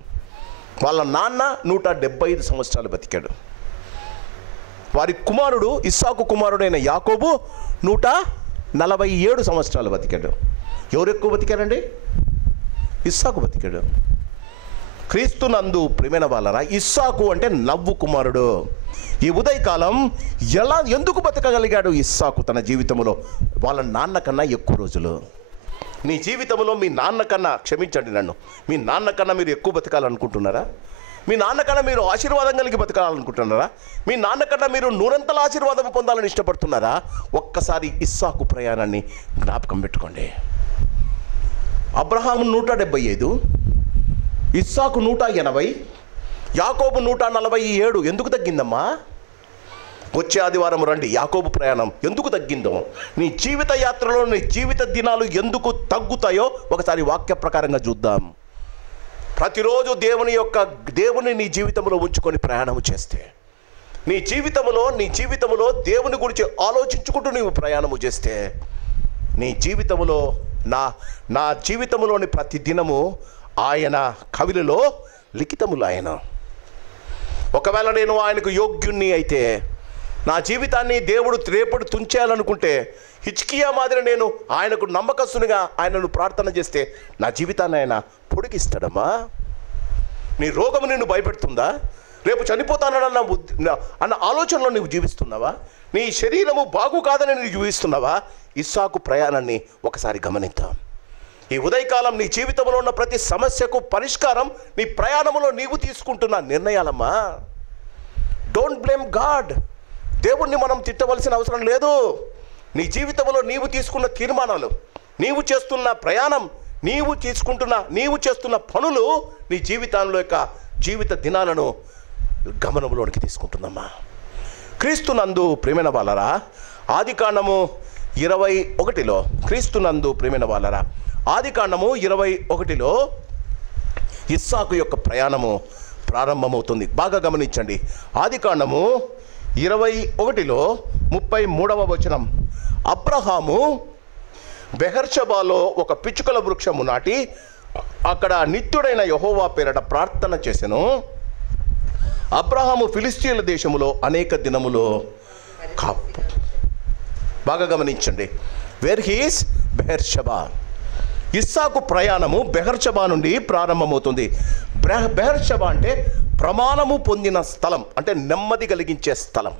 వాళ్ళ నాన్న 175 సంవత్సరాలు బతికాడు. వారి కుమారుడు ఇస్సాకు కుమారుడైన యాకోబు 147 సంవత్సరాలు బతికాడు. ఎవరు ఎక్కువ బతికారండి? ఇస్సాకు బతికాడు. క్రీస్తు నందు ప్రియమైన వాళ్ళరా, ఇస్సాకు అంటే నవ్వు కుమారుడు. ఈ ఉదయకాలం ఎందుకు బతకగలిగాడు ఇస్సాకు తన జీవితంలో? వాళ్ళ నాన్న కన్నా ఎక్కువ రోజులు. నీ జీవితంలో మీ నాన్న కన్నా, క్షమించండి నన్ను, మీ నాన్న కన్నా మీరు ఎక్కువ బతకాలనుకుంటున్నారా? మీ నాన్నకన్నా మీరు ఆశీర్వాదం కలిగి బతకాలనుకుంటున్నారా? మీ నాన్నకన్నా మీరు నూరంతల ఆశీర్వాదం పొందాలని ఇష్టపడుతున్నారా? ఒక్కసారి ఇస్సాకు ప్రయాణాన్ని జ్ఞాపకం పెట్టుకోండి. అబ్రహాము 175, ఇస్సాకు 180, యాకోబు 147. ఎందుకు తగ్గిందమ్మా? వచ్చే ఆదివారం రండి. యాకోబు ప్రయాణం ఎందుకు తగ్గిందో, నీ జీవిత యాత్రలో నీ జీవిత దినాలు ఎందుకు తగ్గుతాయో ఒకసారి వాక్య ప్రకారంగా చూద్దాం. ప్రతిరోజు దేవుని నీ జీవితంలో ఉంచుకొని ప్రయాణం చేస్తే, నీ జీవితంలో దేవుని గురించి ఆలోచించుకుంటూ నీవు ప్రయాణము చేస్తే, నీ జీవితంలో నా జీవితంలోని ప్రతి దినము ఆయన కవిలలో లిఖితములు. ఆయన ఒకవేళ నేను ఆయనకు యోగ్యుణ్ణి అయితే, నా జీవితాన్ని దేవుడు రేపటి తుంచేయాలనుకుంటే, హిజ్కియా మాదిరి నేను ఆయనకు నమ్మకస్తునిగా ఆయనను ప్రార్థన చేస్తే నా జీవితాన్ని ఆయన పొడిగిస్తాడమ్మా. నీ రోగము నిన్ను భయపెడుతుందా? రేపు చనిపోతానన్న ఆలోచనలో నువ్వు జీవిస్తున్నావా? నీ శరీరము బాగు కాదని నువ్వు జీవిస్తున్నావా? ఇస్సాకు ప్రయాణాన్ని ఒకసారి గమనిద్దాం. ఈ ఉదయకాలం నీ జీవితంలో ఉన్న ప్రతి సమస్యకు పరిష్కారం నీ ప్రయాణంలో నీవు తీసుకుంటున్న నిర్ణయాలమ్మా. Don't blame God. దేవుణ్ణి మనం తిట్టవలసిన అవసరం లేదు. నీ జీవితంలో నీవు తీసుకున్న తీర్మానాలు, నీవు చేస్తున్న ప్రయాణం, నీవు చేస్తున్న పనులు నీ జీవిత దినాలను గమనంలోనికి తీసుకుంటుందమ్మా. క్రీస్తునందు ప్రియమైన వాళ్ళరా, ఆదికాండము 21లో, క్రీస్తునందు ప్రియమైన వాళ్ళరా, ఆదికాండము 21లో ఇస్సాకు యొక్క ప్రయాణము ప్రారంభమవుతుంది. బాగా గమనించండి. ఆదికాండము 21లో 33వ వచనం, అబ్రహాము బెహర్షబాలో ఒక పిచ్చుకల వృక్షము నాటి అక్కడ నిత్యుడైన యెహోవా పేరట ప్రార్థన చేసెను. అబ్రహాము ఫిలిస్తీన్ల దేశములో అనేక దినములో కాపు. బాగా గమనించండి. Where he's బెహర్షబా. ఇస్సాకు ప్రయాణము బెహర్షబా నుండి ప్రారంభమవుతుంది. బెహర్షబా అంటే ప్రమాణము పొందిన స్థలం, అంటే నెమ్మది కలిగించే స్థలం.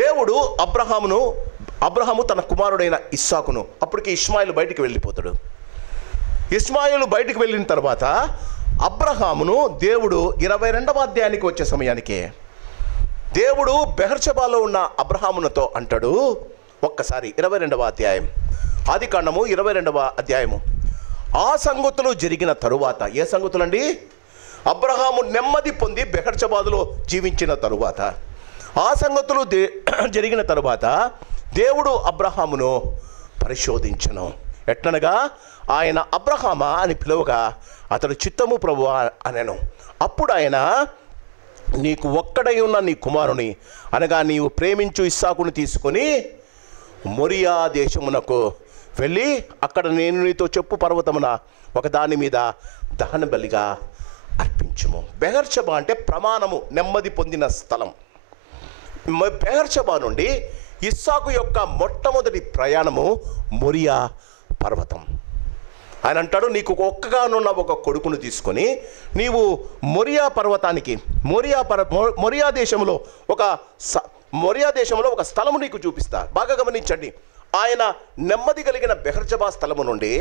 దేవుడు అబ్రహాము తన కుమారుడైన ఇస్సాకును, అప్పటికి ఇష్మాయిలు బయటికి వెళ్ళిపోతాడు. ఇష్మాయిలు బయటికి వెళ్ళిన తర్వాత అబ్రహామును దేవుడు 22వ అధ్యాయానికి వచ్చే సమయానికి దేవుడు బెహర్షబాలో ఉన్న అబ్రహామునతో అంటాడు. ఒక్కసారి 22వ అధ్యాయం, ఆదికాండము 22వ అధ్యాయము. ఆ సంగతులు జరిగిన తరువాత, ఏ సంగతులండి? అబ్రహాము నెమ్మది పొంది బెహర్షబాదులో జీవించిన తరువాత, ఆ సంగతులు జరిగిన తరువాత దేవుడు అబ్రహామును పరిశోధించను. ఎట్లనగా ఆయన అబ్రహామా అని పిలువగా అతడు చిత్తము ప్రభువా అనెను. అప్పుడు ఆయన, నీకు ఒక్కడై ఉన్న నీ కుమారుని అనగా నీవు ప్రేమించు ఇస్సాకును తీసుకొని మొరియా దేశమునకు వెళ్ళి అక్కడ నేను నీతో చెప్పు పర్వతమున ఒక దాని మీద దహన బలిగా అర్పించుము. బెహర్షబా అంటే ప్రమాణము, నెమ్మది పొందిన స్థలం. బెహర్షబా నుండి ఇస్సాకు యొక్క మొట్టమొదటి ప్రయాణము మొరియా పర్వతం. ఆయన అంటాడు, నీకు ఒక్కగానున్న ఒక కొడుకును తీసుకొని నీవు మొరియా పర్వతానికి, మొరియా దేశంలో ఒక స్థలము నీకు చూపిస్తా. బాగా గమనించండి. ఆయన నెమ్మది కలిగిన బెహర్షబా స్థలము నుండి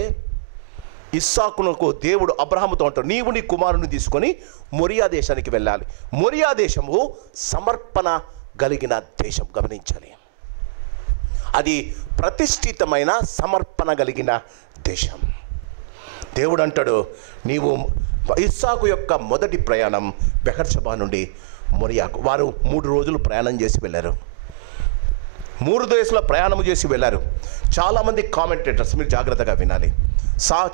ఇస్సాకునకు దేవుడు అబ్రహాముతో అంటాడు, నీవు నీ కుమారుని తీసుకొని మొరియా దేశానికి వెళ్ళాలి. మొరియా దేశము సమర్పణ కలిగిన దేశం. గమనించాలి, అది ప్రతిష్ఠితమైన సమర్పణ కలిగిన దేశం. దేవుడు అంటాడు, నీవు ఇస్సాకు యొక్క మొదటి ప్రయాణం బెహర్షబా నుండి మొరియాకు. వారు 3 రోజులు ప్రయాణం చేసి వెళ్ళారు. 3 దేశాల ప్రయాణం చేసి వెళ్ళారు. చాలామంది కామెంటేటర్స్, మీరు జాగ్రత్తగా వినాలి,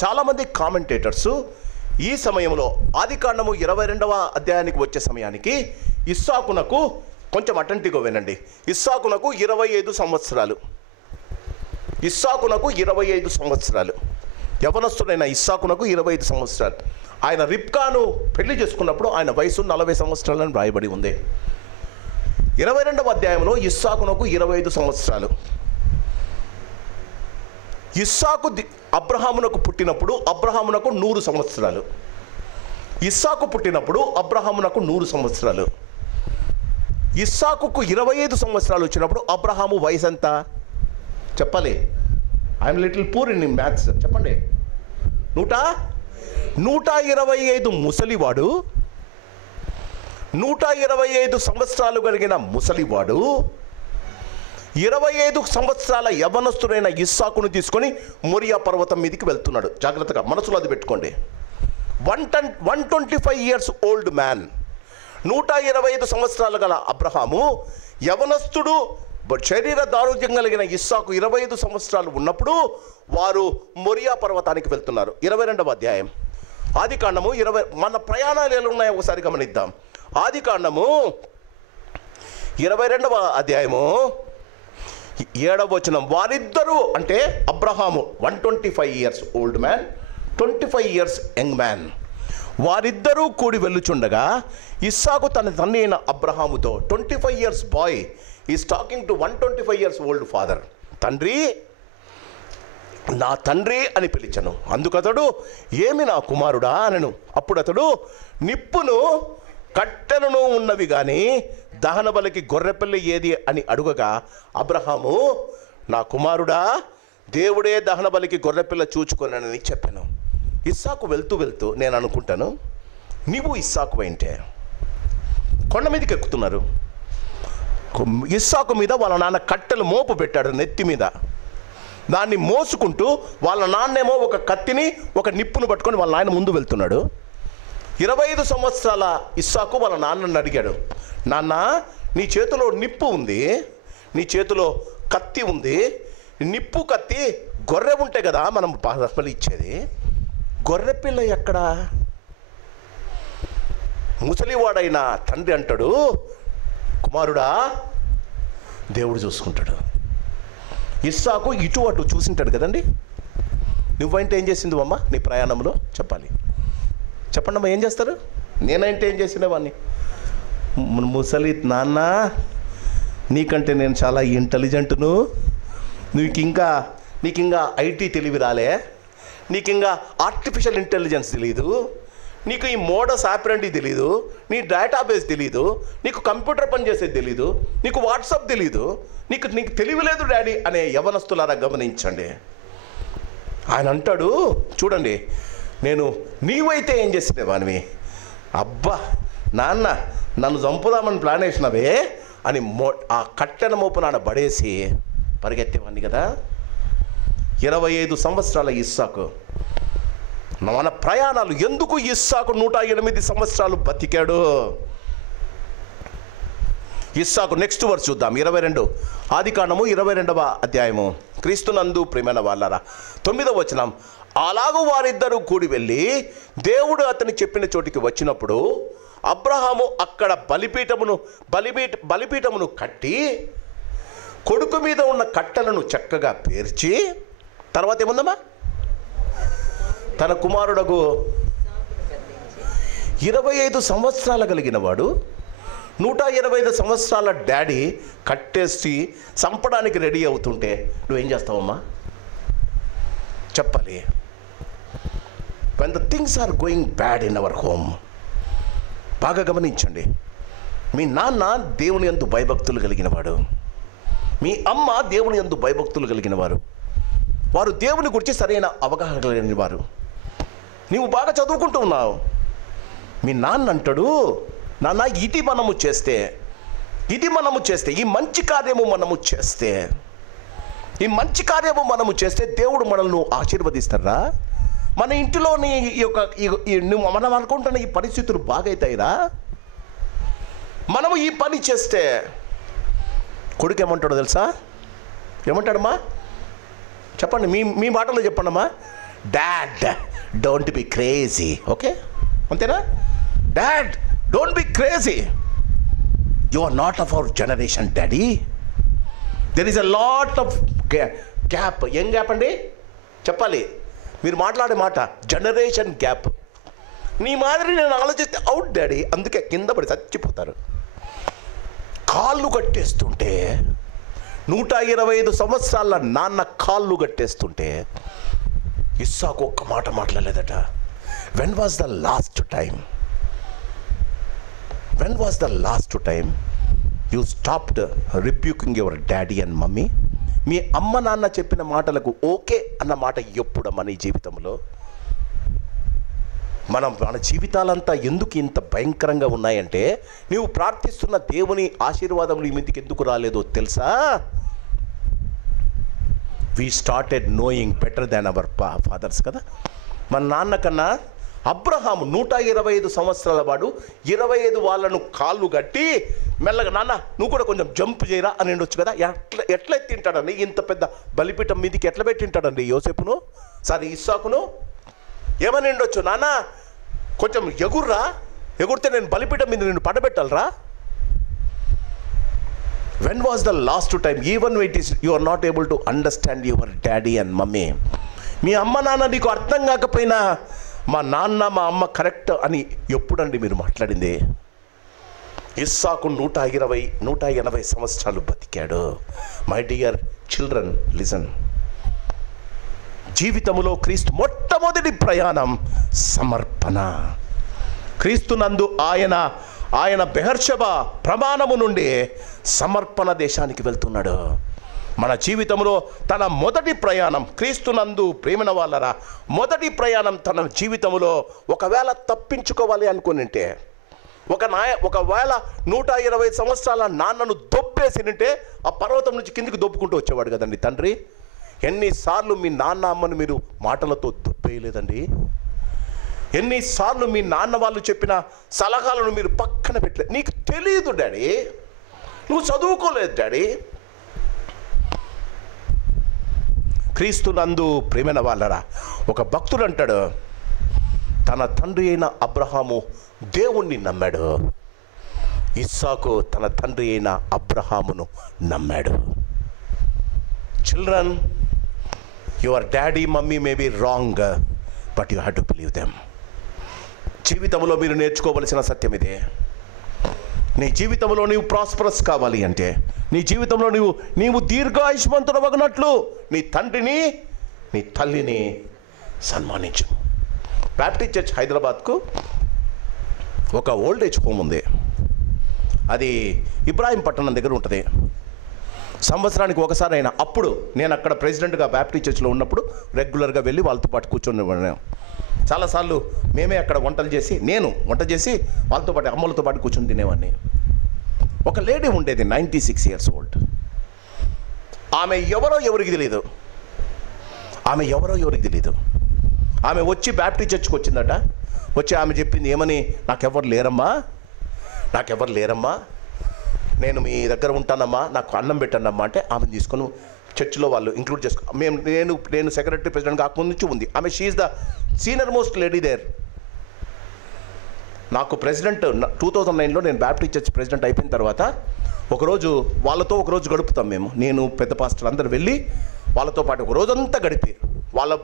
చాలామంది కామెంటేటర్స్ ఈ సమయంలో ఆదికాండము 22వ అధ్యాయానికి వచ్చే సమయానికి ఇస్సాకునకు, కొంచెం అటెంటివ్గా వినండి, ఇస్సాకునకు 25 సంవత్సరాలు. ఇస్సాకునకు 25 సంవత్సరాలు. యవనస్తుడైన ఇస్సాకునకు 25 సంవత్సరాలు. ఆయన రిబ్కాను పెళ్లి చేసుకున్నప్పుడు ఆయన వయసు 40 సంవత్సరాలని రాయబడి ఉంది. 22వ అధ్యాయంలో ఇస్సాకునకు 25 సంవత్సరాలు. ఇస్సాకు అబ్రహామునకు పుట్టినప్పుడు అబ్రహామునకు 100 సంవత్సరాలు. ఇస్సాకు పుట్టినప్పుడు అబ్రహామునకు 100 సంవత్సరాలు. ఇస్సాకుకు 25 సంవత్సరాలు వచ్చినప్పుడు అబ్రహాము వయసు ఎంత చెప్పాలి? I'm little poor in maths. చెప్పండి. 125 ముసలివాడు, 125 సంవత్సరాలు కలిగిన ముసలివాడు 25 సంవత్సరాల యవనస్తుడైన ఇస్సాకును తీసుకొని మొరియా పర్వతం మీదకి వెళ్తున్నాడు. జాగ్రత్తగా మనసులో అది పెట్టుకోండి. 125 years old man, 125 సంవత్సరాలు గల అబ్రహాము యవనస్తుడు, శరీర దారుఢ్యం కలిగిన ఇస్సాకు 25 సంవత్సరాలు ఉన్నప్పుడు వారు మొరియా పర్వతానికి వెళ్తున్నారు. 22వ అధ్యాయం ఆదికాండము 20. మన ప్రయాణాలు ఎలా ఉన్నాయో ఒకసారి గమనిద్దాం. ఆదికాండము 22వ అధ్యాయము 7వ వచనం. వారిద్దరూ అంటే Abraham 125 years old man, 25 years young man, వారిద్దరూ కూడి వెళ్ళుచుండగా ఇస్సాకు తన తండ్రి అయిన అబ్రహాముతో 25 years boy is talking to 125 years old father. తండ్రి, నా తండ్రి అని పిలిచను. అందుకతడు ఏమి నా కుమారుడా అనను. అప్పుడు అతడు నిప్పును కట్టెలను ఉన్నవి కానీ దహన బలికి గొర్రెపిల్ల ఏది అని అడుగగా అబ్రహాము, నా కుమారుడా, దేవుడే దహన బలికి గొర్రెపిల్ల చూచుకొనని చెప్పాను. ఇస్సాకు వెళ్తూ వెళ్తూ నేను అనుకుంటాను, నీవు ఇస్సాకు అంటే కొండ మీదకి ఎక్కుతున్నారు. ఇస్సాకు మీద వాళ్ళ నాన్న కట్టెలు మోపు పెట్టాడు నెత్తి మీద. దాన్ని మోసుకుంటూ వాళ్ళ నాన్నేమో ఒక కత్తిని ఒక నిప్పును పట్టుకొని వాళ్ళ నాయన ముందు వెళ్తున్నాడు. 25 సంవత్సరాల ఇస్సాకు వాళ్ళ నాన్నని అడిగాడు, నాన్న, నీ చేతిలో నిప్పు ఉంది, నీ చేతిలో కత్తి ఉంది. నిప్పు కత్తి గొర్రె ఉంటే కదా మనం బలి ఇచ్చేది, గొర్రెపిల్ల ఎక్కడా? ముసలివాడైన తండ్రి అంటాడు, కుమారుడా, దేవుడు చూసుకుంటాడు. ఇస్సాకు ఇటు అటు చూసింటాడు కదండి. నువ్వంటే ఏం చేసింది అమ్మ నీ ప్రయాణంలో? చెప్పాలి, చెప్పండి అమ్మా, ఏం చేస్తారు? నేనంటే ఏం చేసినవాడిని? ముసలి నాన్న, నీకంటే నేను చాలా ఇంటెలిజెంట్ను, నీకు ఇంకా ఐటీ తెలివి రాలే, నీకు ఇంకా ఆర్టిఫిషియల్ ఇంటెలిజెన్స్ తెలీదు, నీకు ఈ మోడస్ ఆపరెంటీ తెలీదు, నీ డేటాబేస్ తెలీదు, నీకు కంప్యూటర్ పని చేసేది తెలీదు, నీకు వాట్సాప్ తెలీదు, నీకు తెలివి లేదు డాడీ అనే యవనస్తులారా గమనించండి. ఆయన అంటాడు, చూడండి, నేను నీవైతే ఏం చేసినవానివి? అబ్బా నాన్న, నన్ను చంపుదామని ప్లాన్ వేసినవే అని ఆ కట్టెన మోపు నాన్న పడేసి పరిగెత్తేవాడిని కదా. 25 సంవత్సరాల ఇస్సాకు. మన ప్రయాణాలు ఎందుకు ఇస్సాకు 108 సంవత్సరాలు బతికాడు? ఇస్సాకు నెక్స్ట్ వర్స్ చూద్దాం. 22 ఆదికాండము 22వ అధ్యాయము. క్రీస్తునందు ప్రియమైన వాళ్ళారా 9వ వచనం. అలాగూ వారిద్దరూ కూడి వెళ్ళి దేవుడు అతని చెప్పిన చోటికి వచ్చినప్పుడు అబ్రహాము అక్కడ బలిపీఠమును కట్టి కొడుకు మీద ఉన్న కట్టెలను చక్కగా పేర్చి, తర్వాత ఏముందమ్మా, తన కుమారుడకు 25 సంవత్సరాలు కలిగిన వాడు 125 సంవత్సరాల డాడీ కట్టేసి చంపడానికి రెడీ అవుతుంటే నువ్వేం చేస్తావమ్మా? చెప్పాలి. when the things are going bad in our home, బాగా గమనించండి, మీ నాన్న దేవుని యందు భయభక్తులు కలిగిన వాడు, మీ అమ్మ దేవుని యందు భయభక్తులు కలిగిన వారు, వారు దేవుని గురించి సరైన అవగాహన కలిగిన వారు. నీవు బాగా చదువుకుంటూ ఉన్నావు, మీ నాన్న అంటాడు, నాన్న ఇది మనము చేస్తే, ఈ మంచి కార్యము మనము చేస్తే దేవుడు మనల్ని ఆశీర్వదిస్తారా? మన ఇంటిలోని మనం అనుకుంటున్న ఈ పరిస్థితులు బాగైతాయిరా? మనము ఈ పని చేస్తే కొడుకు ఏమంటాడో తెలుసా? ఏమంటాడమ్మా? చెప్పండి, మీ మాటలో చెప్పండమ్మా. Dad don't be crazy. Okay, అంతేనా? Dad don't be crazy, you are not of our generation daddy. There is a lot of gap. ఏం గ్యాప్ అండి? చెప్పాలి, మీరు మాట్లాడే మాట జనరేషన్ గ్యాప్. నీ మాదిరి నేను ఆలోచిస్తే అవుట్ డాడీ, అందుకే కింద పడి చచ్చిపోతారు. కాళ్ళు కట్టేస్తుంటే 125 సంవత్సరాల నాన్న కాళ్ళు కట్టేస్తుంటే ఇస్సాకు ఒక్క మాట మాట్లాడలేదట. When was the last time you stopped rebuking your daddy and mummy? మీ అమ్మ నాన్న చెప్పిన మాటలకు ఓకే అన్న మాట ఎప్పుడమ్మా నీ జీవితంలో? మన జీవితాలంతా ఎందుకు ఇంత భయంకరంగా ఉన్నాయంటే, నీవు ప్రార్థిస్తున్న దేవుని ఆశీర్వాదం నీ మీదకి ఎందుకు రాలేదో తెలుసా? We started knowing better than our fathers కదా. మన నాన్న కన్నా అబ్రహాము 125 సంవత్సరాల వాడు 25 వాళ్ళను కాళ్ళు కట్టి మెల్లగా, నాన్న నువ్వు కూడా కొంచెం జంప్ చేయరా అని ఉండొచ్చు కదా. ఎట్లా ఎత్తింటాడండి ఇంత పెద్ద బలిపీఠం మీదికి? ఎట్లా పెట్టింటాడండి యోసేపును, ఇస్సాకును? ఏమని ఉండొచ్చు, నాన్న కొంచెం ఎగుర్రా, ఎగురితే నేను బలిపీఠం మీద నేను పడబెట్టాలరా. When was the last time, even when it is you are not able to understand your daddy and mummy, మీ అమ్మ నాన్న నీకు అర్థం కాకపోయినా మా నాన్న మా అమ్మ కరెక్ట్ అని ఎప్పుడండి మీరు మాట్లాడింది? ఇస్సాకు 180 సంవత్సరాలు బతికాడు. మై డియర్ చిల్డ్రన్ లిజన్, జీవితంలో క్రీస్తు మొట్టమొదటి ప్రయాణం సమర్పణ. క్రీస్తునందు ఆయన బెహర్షెబా ప్రమాణము నుండి సమర్పణ దేశానికి వెళ్తున్నాడు. మన జీవితంలో తన మొదటి ప్రయాణం క్రీస్తునందు ప్రేమిన వాళ్ళరా, మొదటి ప్రయాణం తన జీవితంలో ఒకవేళ తప్పించుకోవాలి అనుకునింటే, ఒకవేళ 120 సంవత్సరాల నాన్నను దొబ్బేసినంటే ఆ పర్వతం నుంచి కిందికి దొబ్బుకుంటూ వచ్చేవాడు కదండి తండ్రి. ఎన్నిసార్లు మీ నాన్న అమ్మను మీరు మాటలతో దొబ్బేయలేదండి? ఎన్నిసార్లు మీ నాన్న వాళ్ళు చెప్పిన సలహాలను మీరు పక్కన పెట్టలేదు? నీకు తెలియదు డాడీ, నువ్వు చదువుకోలేదు డాడీ. క్రీస్తునందు ప్రేమైన వాళ్ళరా, ఒక భక్తుడు అంటాడు, తన తండ్రి అయిన అబ్రహాము దేవుణ్ణి నమ్మాడు, ఇస్సాకు తన తండ్రి అయిన అబ్రహామును నమ్మాడు. Children, your daddy mummy may be wrong, but you have to believe them. జీవితంలో మీరు నేర్చుకోవలసిన సత్యం ఇదే. నీ జీవితంలో నీవు ప్రాస్పరస్ కావాలి అంటే, నీ జీవితంలో నీవు దీర్ఘాయుష్మంతుడు అవ్వనట్లు నీ తండ్రిని నీ తల్లిని సన్మానించు. బ్యాప్టిస్ట్ చర్చ్ హైదరాబాద్కు ఒక ఓల్డేజ్ హోమ్ ఉంది. అది ఇబ్రాహీంపట్నం దగ్గర ఉంటుంది. సంవత్సరానికి ఒకసారి అయినా, అప్పుడు నేను అక్కడ ప్రెసిడెంట్గా బ్యాప్టిస్ట్ చర్చ్లో ఉన్నప్పుడు రెగ్యులర్గా వెళ్ళి వాళ్ళతో పాటు కూర్చొని చాలాసార్లు మేమే అక్కడ నేను వంట చేసి వాళ్ళతో పాటు అమ్మలతో పాటు కూర్చొని తినేవాడిని. ఒక లేడీ ఉండేది 96 years old. ఆమె ఎవరికి తెలియదు. ఆమె వచ్చి బ్యాప్టిస్ట్ చర్చ్కి వచ్చిందట. వచ్చి ఆమె చెప్పింది ఏమని, నాకెవరు లేరమ్మా, నేను మీ దగ్గర ఉంటానమ్మా, నాకు అన్నం పెట్టండమ్మా అంటే, ఆమెను తీసుకొని చర్చిలో వాళ్ళు ఇంక్లూడ్ చేసుకో. నేను సెక్రటరీ ప్రెసిడెంట్ కాకముందు నుంచి ఉంది ఆమె. She's the senior most lady there. నాకు ప్రెసిడెంట్ 2009లో నేను బ్యాప్టిస్ట్ చర్చ్ ప్రెసిడెంట్ అయిపోయిన తర్వాత ఒకరోజు ఒకరోజు గడుపుతాం మేము, నేను పెద్ద పాస్టర్ అందరు వెళ్ళి వాళ్ళతో పాటు ఒక రోజంతా గడిపి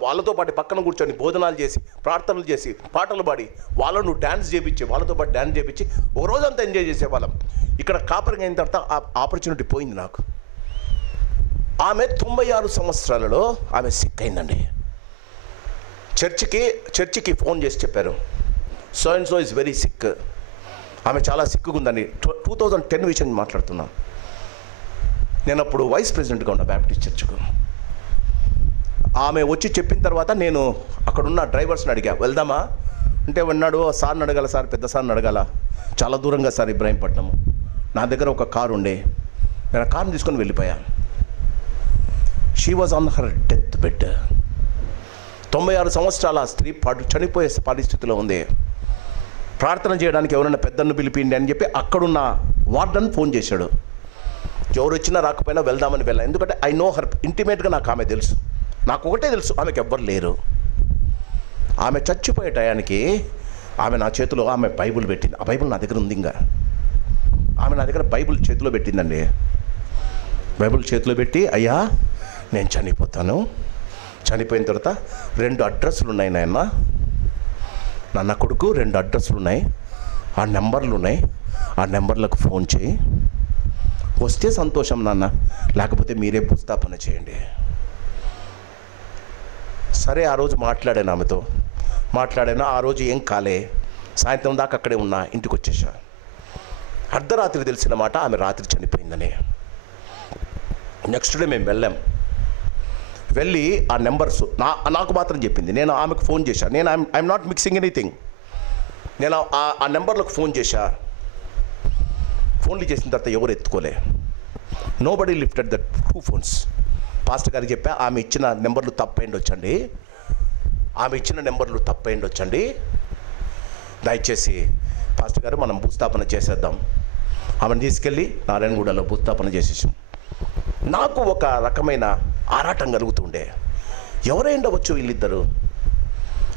వాళ్ళతో పాటు పక్కన కూర్చొని భోజనాలు చేసి, ప్రార్థనలు చేసి, పాటలు పాడి, వాళ్ళను వాళ్ళతో పాటు డ్యాన్స్ చేయించి ఒక రోజంతా ఎంజాయ్ చేసేవాళ్ళం. ఇక్కడ కాపరింగ్ అయిన తర్వాత ఆ ఆపర్చునిటీ పోయింది నాకు. ఆమె 96 సంవత్సరాలలో ఆమె సిక్ అయిందండి. చర్చికి ఫోన్ చేసి చెప్పారు, so and so is very sick. ఆమె చాలా సిక్గా ఉందండి. 2010 విషయం మాట్లాడుతున్నాం. నేను అప్పుడు వైస్ ప్రెసిడెంట్గా ఉన్నా బ్యాప్టిస్ట్ చర్చ్కు. ఆమె వచ్చి చెప్పిన తర్వాత నేను అక్కడున్న డ్రైవర్స్ని అడిగా, వెళ్దామా అంటే, ఉన్నాడు సార్ని అడగాల సార్, పెద్ద సార్ని అడగాల, చాలా దూరంగా సార్ ఇబ్రాహీంపట్నము. నా దగ్గర ఒక కారు ఉండే, నేను ఆ కార్ని తీసుకొని వెళ్ళిపోయాను. She was on her death bed. 96 సంవత్సరాల స్త్రీ చనిపోయే పరిస్థితిలో ఉంది. ప్రార్థన చేయడానికి ఎవరైనా పెద్దను పిలిపిండి అని చెప్పి అక్కడున్న వార్డన్ ఫోన్ చేశాడు. ఎవరు వచ్చినా రాకపోయినా వెళ్దామని వెళ్ళాను. ఎందుకంటే ఐ నో హర్ ఇంటిమేట్గా నాకు ఆమె తెలుసు. నాకు ఒకటే తెలుసు, ఆమెకు ఎవ్వరు లేరు. ఆమె చచ్చిపోయే టయానికి ఆమె నా చేతిలో ఆమె బైబుల్ పెట్టింది. ఆ బైబుల్ నా దగ్గర ఉంది. ఇంకా ఆమె నా దగ్గర బైబుల్ చేతిలో పెట్టిందండి. బైబుల్ చేతిలో పెట్టి, అయ్యా నేను చనిపోతాను, చనిపోయిన తర్వాత 2 అడ్రస్లు ఉన్నాయి నాయన, నా కొడుకు 2 అడ్రస్లు ఉన్నాయి, ఆ నెంబర్లు ఉన్నాయి, ఆ నెంబర్లకు ఫోన్ చేయి, వస్తే సంతోషం నాన్న, లేకపోతే మీరే భూస్థాపన చేయండి. సరే, ఆ రోజు మాట్లాడాను. ఆ రోజు ఏం కాలే. సాయంత్రం దాకా అక్కడే ఉన్నా, ఇంటికి వచ్చేసా. అర్ధరాత్రి తెలిసిన మాట, ఆమె రాత్రి చనిపోయిందని. నెక్స్ట్ డే మేము వెళ్ళి ఆ నెంబర్స్ నాకు మాత్రం చెప్పింది. నేను ఆమెకు ఫోన్ చేశా. నేను ఐఎమ్ నాట్ మిక్సింగ్ ఎనీథింగ్. నేను ఆ నెంబర్లకు ఫోన్ చేశా. ఫోన్లు చేసిన తర్వాత ఎవరు ఎత్తుకోలే. Nobody lifted that 2 phones. Pastor గారికి చెప్పా, ఆమె ఇచ్చిన నెంబర్లు తప్పైండొచ్చండి, దయచేసి పాస్టర్ గారు మనం భూస్థాపన చేసేద్దాం. ఆమెను తీసుకెళ్ళి నారాయణగూడలో భూస్థాపన చేసేసాం. నాకు ఒక రకమైన ఆరాటం కలుగుతుండే, ఎవరై ఉండవచ్చు వీళ్ళిద్దరు,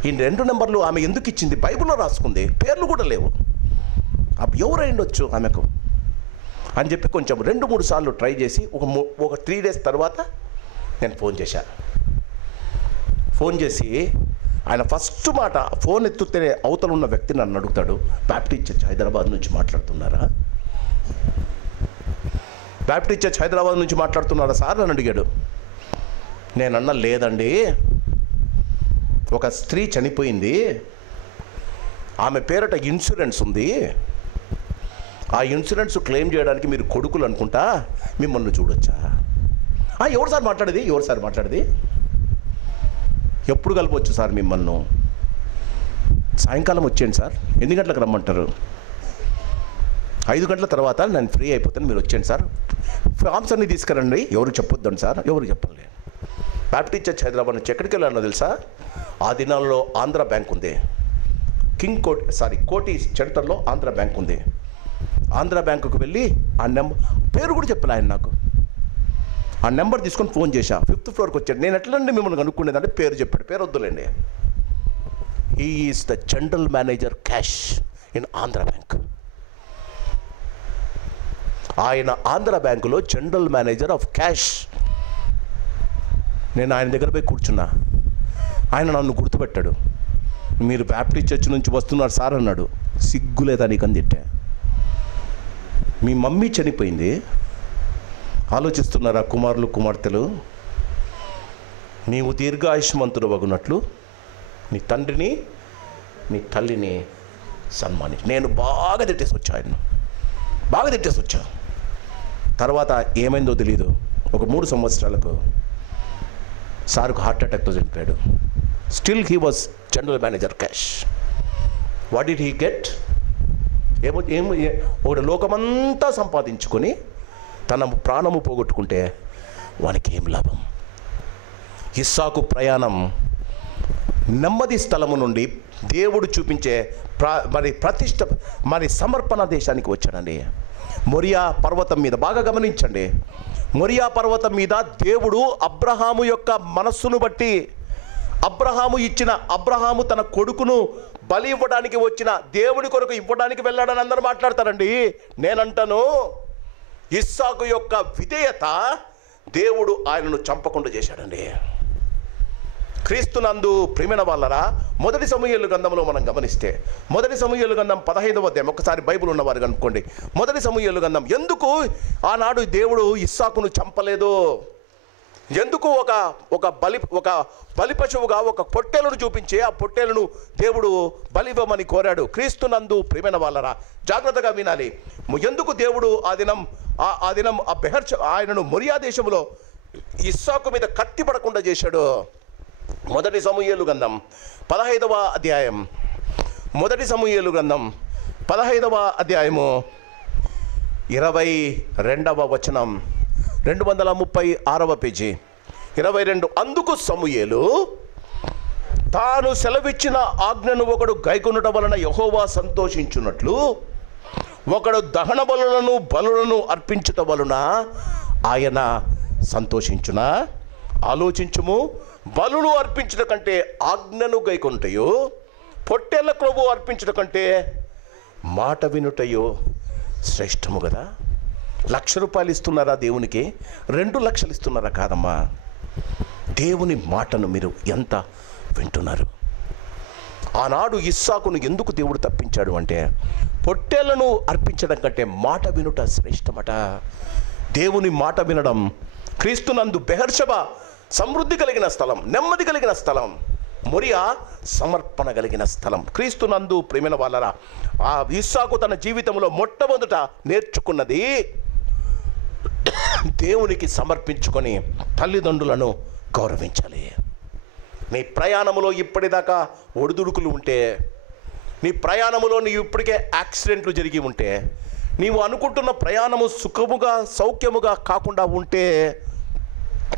ఈ 2 నెంబర్లు ఆమె ఎందుకు ఇచ్చింది? బైబిల్లో రాసుకుంది, పేర్లు కూడా లేవు. ఎవరై ఉండొచ్చు ఆమెకు అని చెప్పి కొంచెం 2-3 సార్లు ట్రై చేసి ఒక 3 డేస్ తర్వాత నేను ఫోన్ చేశాను. ఫోన్ చేసి ఆయన ఫస్ట్ మాట, ఫోన్ ఎత్తుతే అవతల ఉన్న వ్యక్తి నన్ను అడుగుతాడు, బ్యాప్టిస్ట్ చర్చ్ హైదరాబాద్ నుంచి మాట్లాడుతున్నారా? బ్యాప్టిస్ట్ చర్చ్ హైదరాబాద్ నుంచి మాట్లాడుతున్నారా సార్ అని అడిగాడు. నేనన్నా లేదండి, ఒక స్త్రీ చనిపోయింది, ఆమె పేరట ఇన్సూరెన్స్ ఉంది, ఆ ఇన్సూరెన్స్ క్లెయిమ్ చేయడానికి మీరు కొడుకులు అనుకుంటా, మిమ్మల్ని చూడొచ్చా? ఎవరు సార్ మాట్లాడేది? ఎవరు సార్ మాట్లాడేది? ఎప్పుడు కలపవచ్చు సార్ మిమ్మల్ని? సాయంకాలం వచ్చేయండి సార్. ఎన్ని గంటలకు రమ్మంటారు? 5 గంటల తర్వాత నేను ఫ్రీ అయిపోతాను, మీరు వచ్చేయండి సార్. ఫామ్స్ అన్నీ తీసుకురండి. ఎవరు చెప్పొద్దండి సార్, ఎవరు చెప్పండి. బ్యాప్టిస్ట్ చర్చ్ హైదరాబాద్ నుంచి ఎక్కడికి వెళ్ళానో తెలుసా? ఆ దినాల్లో ఆంధ్ర బ్యాంక్ ఉంది, కోటి సెంటర్లో ఆంధ్ర బ్యాంక్ ఉంది. ఆంధ్ర బ్యాంకుకు వెళ్ళి ఆ నెంబర్, పేరు కూడా చెప్పలే ఆయన నాకు, ఆ నెంబర్ తీసుకొని ఫోన్ చేశా. 5th ఫ్లోర్కి వచ్చాడు. నేను ఎట్లండి మిమ్మల్ని కనుక్కునేదంటే పేరు చెప్పాడు. పేరు వద్దులేండి. He is the general manager cash in Andhra bank. ఆయన ఆంధ్ర బ్యాంకులో జనరల్ మేనేజర్ ఆఫ్ క్యాష్. నేను ఆయన దగ్గర పోయి కూర్చున్నా. ఆయన నన్ను గుర్తుపెట్టాడు. మీరు బ్యాప్టిస్ట్ చర్చ్ నుంచి వస్తున్నారు సార్ అన్నాడు. సిగ్గులేదా నీకని తిట్టా. మీ మమ్మీ చనిపోయింది, ఆలోచిస్తున్నారా కుమారులు కుమార్తెలు? నీవు దీర్ఘాయుష్మంతుడు వగునట్లు నీ తండ్రిని నీ తల్లిని సన్మాని. నేను బాగా తిట్టేసి వచ్చా, ఆయన బాగా తిట్టేసి వచ్చా. తర్వాత ఏమైందో తెలీదు, ఒక 3 సంవత్సరాలకు సార్కు హార్ట్ అటాక్తో చనిపోయాడు. Still he was general manager cash. What did he get? ఒకటి లోకమంతా సంపాదించుకొని తన ప్రాణము పోగొట్టుకుంటే వానికి ఏం లాభం? ఇస్సాకు ప్రయాణం నెమ్మది స్థలము నుండి దేవుడు చూపించే సమర్పణ దేశానికి వచ్చాడండి. మొరియా పర్వతం మీద, బాగా గమనించండి, మొరియా పర్వతం మీద దేవుడు అబ్రహాము యొక్క మనస్సును బట్టి, అబ్రహాము తన కొడుకును బలి ఇవ్వడానికి వచ్చిన దేవుడి కొరకు ఇవ్వడానికి వెళ్ళాడని అందరూ మాట్లాడతారండి. నేనంటాను, ఇస్సాకు యొక్క విధేయత దేవుడు ఆయనను చంపకుండా చేశాడండి. క్రీస్తునందు ప్రియమైన వాళ్ళరా, మొదటి సమూయేలు గ్రంథంలో మనం గమనిస్తే, మొదటి సమూయేలు గ్రంథం 15వ అధ్యాయం, ఒకసారి బైబిల్ ఉన్నవారు కనుక్కోండి. మొదటి సమూయేలు గ్రంథం. ఎందుకు ఆనాడు దేవుడు ఇస్సాకును చంపలేదు? ఎందుకు ఒక బలి పశువుగా ఒక పొట్టేలను చూపించి ఆ పొట్టేలను దేవుడు బలివ్వమని కోరాడు? క్రీస్తునందు ప్రియమైన వాళ్ళరా, జాగ్రత్తగా వినాలి. ఎందుకు దేవుడు ఆ దినం ఆయనను మొరియా దేశంలో ఇస్సాకు మీద కత్తి పడకుండా చేశాడు? మొదటి సమూయేలు గ్రంథం 15వ అధ్యాయం, మొదటి సమూయేలు గ్రంథం 15వ అధ్యాయము 22వ వచనం, 236వ పేజీ, 22. అందుకు సమూయేలు, తాను సెలవిచ్చిన ఆజ్ఞను ఒకడు గైకొనుట వలన యెహోవా సంతోషించున్నట్లు ఒకడు దహన బలులను అర్పించుట వలన ఆయన సంతోషించునా? ఆలోచించుము. బలులు అర్పించుట కంటే ఆజ్ఞను గైకొనుటయో, పొట్టేళ్ల క్రొవ్వు అర్పించుట కంటే మాట వినుటయో శ్రేష్టము కదా. 1,00,000 రూపాయలు ఇస్తున్నారా దేవునికి? 2 లక్షలు ఇస్తున్నారా? కాదమ్మా. దేవుని మాటను మీరు ఎంత వింటున్నారు? ఆనాడు ఇస్సాకును ఎందుకు దేవుడు తప్పించాడు అంటే, పొట్టేళ్లను అర్పించడం కంటే మాట వినుట శ్రేష్టమట. దేవుని మాట వినడం. క్రీస్తునందు బెహర్షెబా సమృద్ధి కలిగిన స్థలం, నెమ్మది కలిగిన స్థలం. మొరియా సమర్పణ కలిగిన స్థలం. క్రీస్తునందు ప్రియమైన వాళ్ళరా, ఆ ఇస్సాకు తన జీవితంలో మొట్టమొదట నేర్చుకున్నది దేవునికి సమర్పించుకొని తల్లిదండ్రులను గౌరవించాలి. నీ ప్రయాణములో ఇప్పటిదాకా ఒడిదుడుకులు ఉంటే, నీ ప్రయాణములో నీవు ఇప్పటికే యాక్సిడెంట్లు జరిగి ఉంటే, నీవు అనుకుంటున్న ప్రయాణము సుఖముగా సౌఖ్యముగా కాకుండా ఉంటే,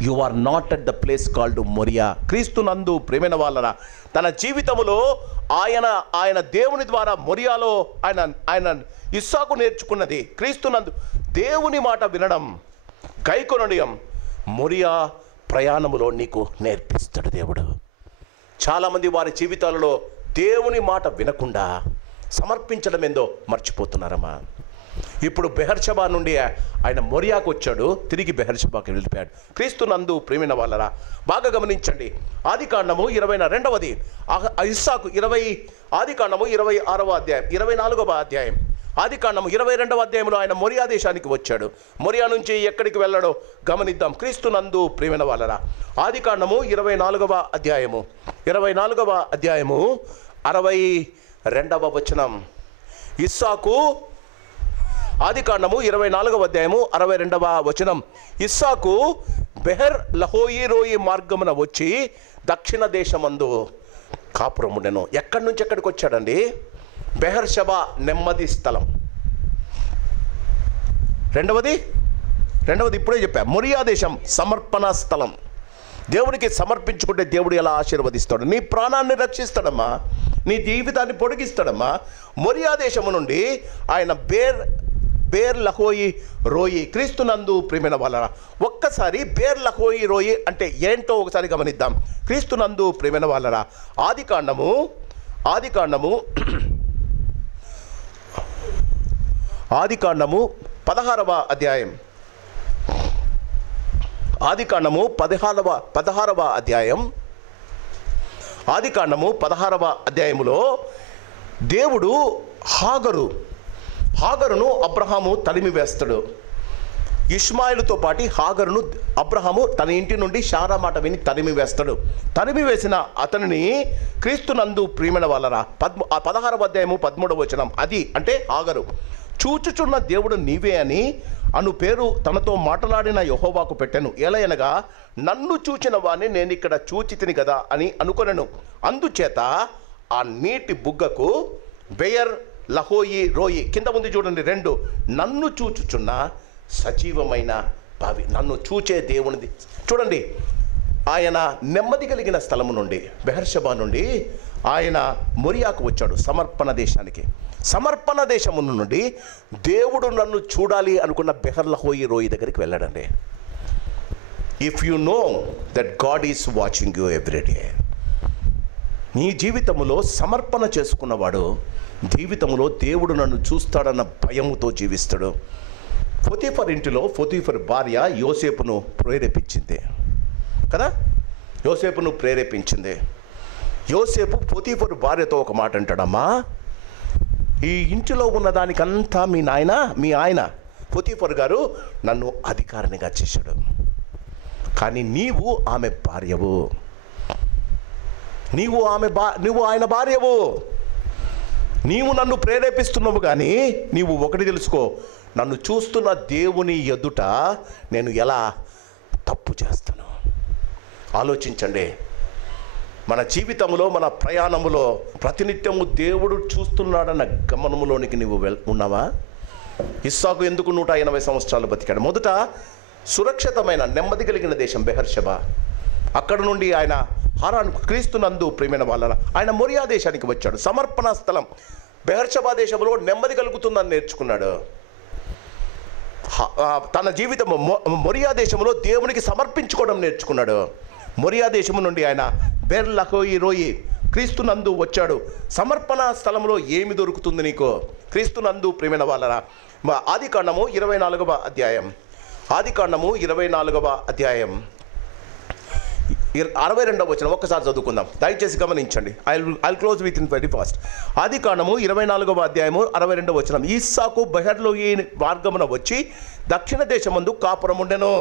you are not at the place called Moriah. క్రీస్తునందు ప్రేమైన వాళ్ళరా, తన జీవితంలో ఆయన దేవుని ద్వారా మొరియాలో ఆయన ఇస్సాకు నేర్చుకున్నది. క్రీస్తునందు దేవుని మాట వినడం, గైకొనడం మొరియా ప్రయాణములో నీకు నేర్పిస్తాడు దేవుడు. చాలామంది వారి జీవితాలలో దేవుని మాట వినకుండా సమర్పించడం ఏందో మర్చిపోతున్నారమ్మా. ఇప్పుడు బెహర్షబా నుండి ఆయన మొరియాకు వచ్చాడు, తిరిగి బెహర్షబాకి వెళ్ళిపోయాడు. క్రీస్తునందు ప్రేమైన వాళ్ళరా, బాగా గమనించండి. ఆదికాండము 22వ ఇస్సాకు ఆదికాండము 26వ అధ్యాయం 24వ అధ్యాయం ఆదికాండము 22వ అధ్యాయంలో ఆయన మొరియా దేశానికి వచ్చాడు. మొరియా నుంచి ఎక్కడికి వెళ్ళాడో గమనిద్దాం. క్రీస్తునందు ప్రేమైన వాళ్ళరా, ఆదికాండము 24వ అధ్యాయము 62వ వచనం. ఇస్సాకు, ఆదికాండము 24వ అధ్యాయము 62వ వచనం. ఇస్సాకు బెహర్ లహోయి రోయి మార్గమున వచ్చి దక్షిణ దేశమందు కాపురం ఉండెను. ఎక్కడి నుంచి ఎక్కడికి వచ్చాడండి? బెహర్షబా నెమ్మది స్థలం. రెండవది ఇప్పుడే చెప్పా, మొరియా దేశం సమర్పణ స్థలం. దేవునికి సమర్పించుకుంటే దేవుడు ఎలా ఆశీర్వదిస్తాడు? నీ ప్రాణాన్ని రక్షిస్తాడమ్మా, నీ జీవితాన్ని పొడిగిస్తాడమ్మా. మొరియా దేశము నుండి ఆయన బేర్ లహోయి రోయి. క్రీస్తునందు ప్రేమైన వాళ్ళరా, ఒక్కసారి బేర్ లహోయి రోయి అంటే ఏంటో ఒకసారి గమనిద్దాం. క్రీస్తునందు ప్రేమైన వాళ్ళరా, ఆదికాండము 16వ అధ్యాయం ఆదికాండము 16వ అధ్యాయములో దేవుడు హాగరును అబ్రహాము తరిమి వేస్తాడు. ఇష్మాయిలుతో పాటు హాగరును అబ్రహాము తన ఇంటి నుండి శారా మాట విని తరిమి వేస్తాడు. తరిమి వేసిన అతనిని క్రీస్తునందు ప్రియమైన వాళ్ళరా, 16వ అధ్యాయము 13వ వచనం. అది అంటే హాగరు చూచుచున్న దేవుడు నీవే అని అను పేరు తనతో మాట్లాడిన యెహోవాకు పెట్టెను. ఎలయనగా నన్ను చూచిన వాణ్ణి నేను ఇక్కడ చూచితిని కదా అని అనుకొనెను. అందుచేత ఆ నీటి బుగ్గకు బెయర్ లహోయి రోయి, కింద ఉంది చూడండి 2, నన్ను చూచుచున్న సజీవమైన బావి. నన్ను చూచే దేవునిది. చూడండి, ఆయన నెమ్మది కలిగిన స్థలము నుండి బెహర్షబా నుండి ఆయన మొరియాకు వచ్చాడు, సమర్పణ దేశానికి. సమర్పణ దేశము నుండి దేవుడు నన్ను చూడాలి అనుకున్న బెహర్ లహోయి రోయి దగ్గరికి వెళ్ళాడండి. If you know that God is watching you every day, నీ జీవితంలో సమర్పణ చేసుకున్నవాడు జీవితంలో దేవుడు నన్ను చూస్తాడన్న భయముతో జీవిస్తాడు. పొతీఫర్ ఇంటిలో పొతీఫర్ భార్య యోసేపును ప్రేరేపించింది కదా, యోసేపును ప్రేరేపించింది. యోసేపు పొతీఫర్ భార్యతో ఒక మాట అంటాడమ్మా, ఈ ఇంటిలో ఉన్నదానికంతా మీ ఆయన పొతీఫర్ గారు నన్ను అధికారినిగా చేశాడు, కానీ నీవు ఆమె భార్యవు, నీవు ఆయన భార్యవు, నీవు నన్ను ప్రేరేపిస్తున్నావు. కానీ నీవు ఒకటి తెలుసుకో, నన్ను చూస్తున్న దేవుని ఎదుట నేను ఎలా తప్పు చేస్తాను. ఆలోచించండి, మన జీవితంలో మన ప్రయాణములో ప్రతినిత్యము దేవుడు చూస్తున్నాడన్న గమనములోనికి నీవు ఉన్నావా? ఇస్సాకు ఎందుకు 180 సంవత్సరాలు బతికాడు? మొదట సురక్షితమైన నెమ్మది కలిగిన దేశం బెహర్షబా, అక్కడ నుండి ఆయన హారాను, క్రీస్తునందు ప్రియమైన వాళ్ళ ఆయన మొరియా దేశానికి వచ్చాడు. సమర్పణ స్థలం బెహర్షబా దేశంలో నెమ్మది కలుగుతుందని నేర్చుకున్నాడు. తన జీవితం మొరియా దేశంలో దేవునికి సమర్పించుకోవడం నేర్చుకున్నాడు. మొరియా దేశము నుండి ఆయన బెర్ లహోయి రోయి క్రీస్తునందు వచ్చాడు. సమర్పణ స్థలంలో ఏమి దొరుకుతుంది నీకు? క్రీస్తునందు ప్రియమైన వాళ్ళరా, ఆదికాండము 24వ అధ్యాయం 62వ వచనం ఒక్కసారి చదువుకుందాం, దయచేసి గమనించండి. I close with in very fast. ఆదికాండము 24వ అధ్యాయము 62వ వచనం. ఇస్సాకు బెహర్లోయి మార్గమున వచ్చి దక్షిణ దేశమందు కాపురం ఉండెను.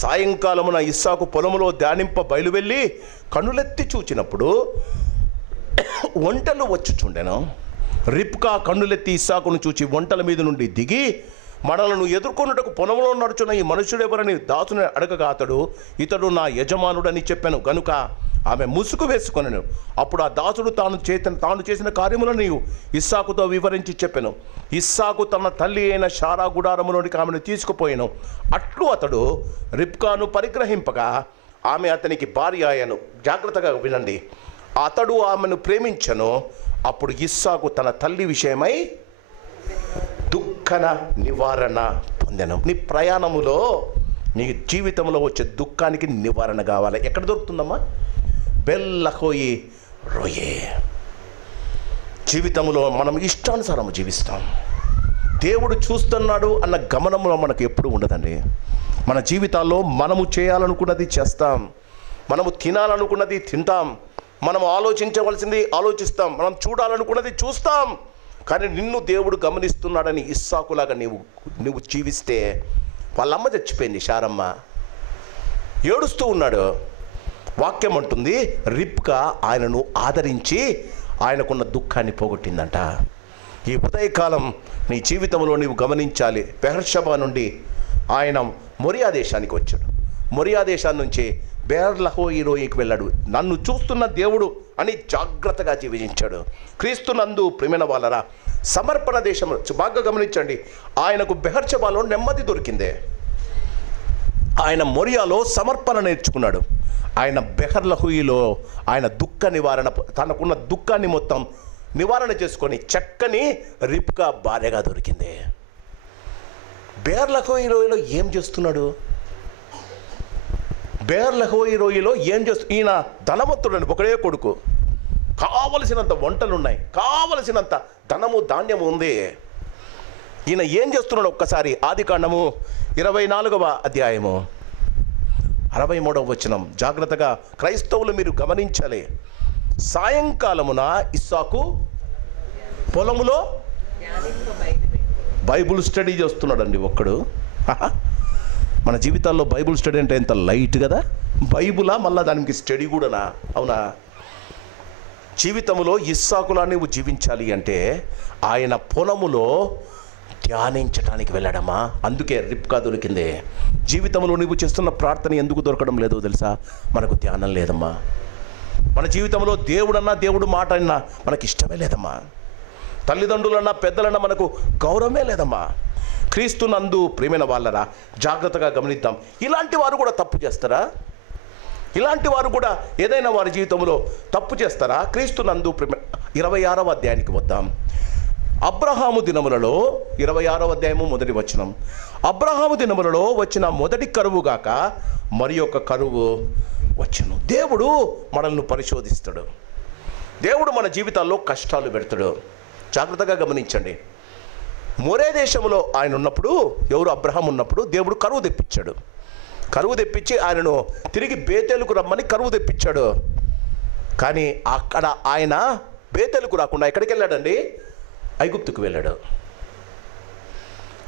సాయంకాలమున ఇస్సాకు పొలములో ధ్యానింప బయలువెళ్ళి కన్నులెత్తి చూచినప్పుడు ఒంటెలు వచ్చుచుండెను. రిబ్కా కన్నులెత్తి ఇస్సాకును చూచి ఒంటల మీద నుండి దిగి, మనలను ఎదుర్కొనుటకు పొలంలో నడుచున్న ఈ మనుషుడెవరని దాసుని అడగగా ఇతడు నా యజమానుడని చెప్పాను. గనుక ఆమె ముసుగు వేసుకొనెను. అప్పుడు ఆ దాసుడు తాను చేసిన కార్యములను ఇస్సాకుతో వివరించి చెప్పెను. ఇస్సాకు తన తల్లి అయిన షారా గుడారములోనికి ఆమెను తీసుకుపోయాను. అట్లు అతడు రిబ్కాను పరిగ్రహింపగా ఆమె అతనికి భార్య అయ్యను. జాగ్రత్తగా వినండి. అతడు ఆమెను ప్రేమించను. అప్పుడు ఇస్సాకు తన తల్లి విషయమై దుఃఖన నివారణ పొందెను. నీ ప్రయాణములో, నీ జీవితంలో వచ్చే దుఃఖానికి నివారణ కావాలి. ఎక్కడ దొరుకుతుందమ్మా? బెల్లహోయి రోయే. జీవితంలో మనం ఇష్టానుసారం జీవిస్తాం. దేవుడు చూస్తున్నాడు అన్న గమనంలో మనకు ఎప్పుడు ఉండదండి. మన జీవితాల్లో మనము చేయాలనుకున్నది చేస్తాం, మనము తినాలనుకున్నది తింటాం, మనం ఆలోచించవలసింది ఆలోచిస్తాం, మనం చూడాలనుకున్నది చూస్తాం. కానీ నిన్ను దేవుడు గమనిస్తున్నాడని ఇస్సాకులాగా నువ్వు జీవిస్తే, వాళ్ళమ్మ చచ్చిపోయింది షారమ్మ, ఏడుస్తూ ఉన్నాడు. వాక్యం అంటుంది రిబ్కా ఆయనను ఆదరించి ఆయనకున్న దుఃఖాన్ని పోగొట్టిందంట. ఈ ఉదయకాలం నీ జీవితంలో నీవు గమనించాలి. బెహర్షబా నుండి ఆయన మొరియా దేశానికి వచ్చాడు. మొరియా దేశాన్ని నుంచి బెర్లహోయిరోయికి వెళ్ళాడు. నన్ను చూస్తున్న దేవుడు అని జాగ్రత్తగా జీవించాడు. క్రీస్తునందు ప్రేమైన వాళ్ళరా, సమర్పణ దేశం బాగా గమనించండి. ఆయనకు బెహర్షబాలో నెమ్మది దొరికిందే. ఆయన మొరియాలో సమర్పణ నేర్చుకున్నాడు. ఆయన బెహర్లహోయిలో ఆయన దుఃఖ నివారణ, తనకున్న దుఃఖాన్ని మొత్తం నివారణ చేసుకొని చక్కని రిబ్కా భార్యగా దొరికింది. బెర్లహోయిలో ఏం చేస్తున్నాడు? బెర్లహోయిలో ఏం ఈయన ధనవంతుడని, ఒకడే కొడుకు, కావలసినంత వంటలు ఉన్నాయి, కావలసినంత ధనము ధాన్యము ఉంది. ఈయన ఏం చేస్తున్నాడు? ఒక్కసారి ఆదికాండము 24వ అధ్యాయము 63వ వచనం జాగ్రత్తగా క్రైస్తవులు మీరు గమనించాలి. సాయంకాలమున ఇస్సాకు పొలములో బైబుల్ స్టడీ చేస్తున్నాడండి ఒక్కడు. మన జీవితాల్లో బైబుల్ స్టడీ అంటే ఎంత లైట్ కదా. బైబులా మళ్ళా దానికి స్టడీ కూడానా? అవునా? జీవితంలో ఇస్సాకులా నువ్వు జీవించాలి అంటే ఆయన పొలములో ధ్యానించడానికి వెళ్ళడమా. అందుకే రిబ్కా దొరికింది. జీవితంలో నువ్వు చేస్తున్న ప్రార్థన ఎందుకు దొరకడం లేదో తెలుసా? మనకు ధ్యానం లేదమ్మా. మన జీవితంలో దేవుడన్నా, దేవుడు మాట అన్నా మనకి ఇష్టమే లేదమ్మా. తల్లిదండ్రులన్నా, పెద్దలన్నా మనకు గౌరవమే లేదమ్మా. క్రీస్తునందు ప్రేమైన వాళ్ళరా, జాగ్రత్తగా గమనిద్దాం. ఇలాంటి వారు కూడా తప్పు చేస్తారా? ఇలాంటి వారు కూడా ఏదైనా వారి జీవితంలో తప్పు చేస్తారా? క్రీస్తునందు 26వ అధ్యాయానికి వద్దాం. అబ్రహాము దినములలో 26వ అధ్యాయము 1వ వచనం. అబ్రహాము దినములలో వచ్చిన మొదటి కరువు గాక మరి ఒక కరువు వచ్చును. దేవుడు మనల్ని పరిశోధిస్తాడు. దేవుడు మన జీవితాల్లో కష్టాలు పెడతాడు. జాగ్రత్తగా గమనించండి. మొరే దేశంలో ఆయన ఉన్నప్పుడు, ఎవరు? అబ్రహాం ఉన్నప్పుడు దేవుడు కరువు తెప్పించాడు. కరువు తెప్పించి ఆయనను తిరిగి బేతేలుకు రమ్మని కరువు తెప్పించాడు. కానీ అక్కడ ఆయన బేతేలుకు రాకుండా ఎక్కడికి వెళ్ళాడండి? ఐగుప్తుకు వెళ్ళాడు.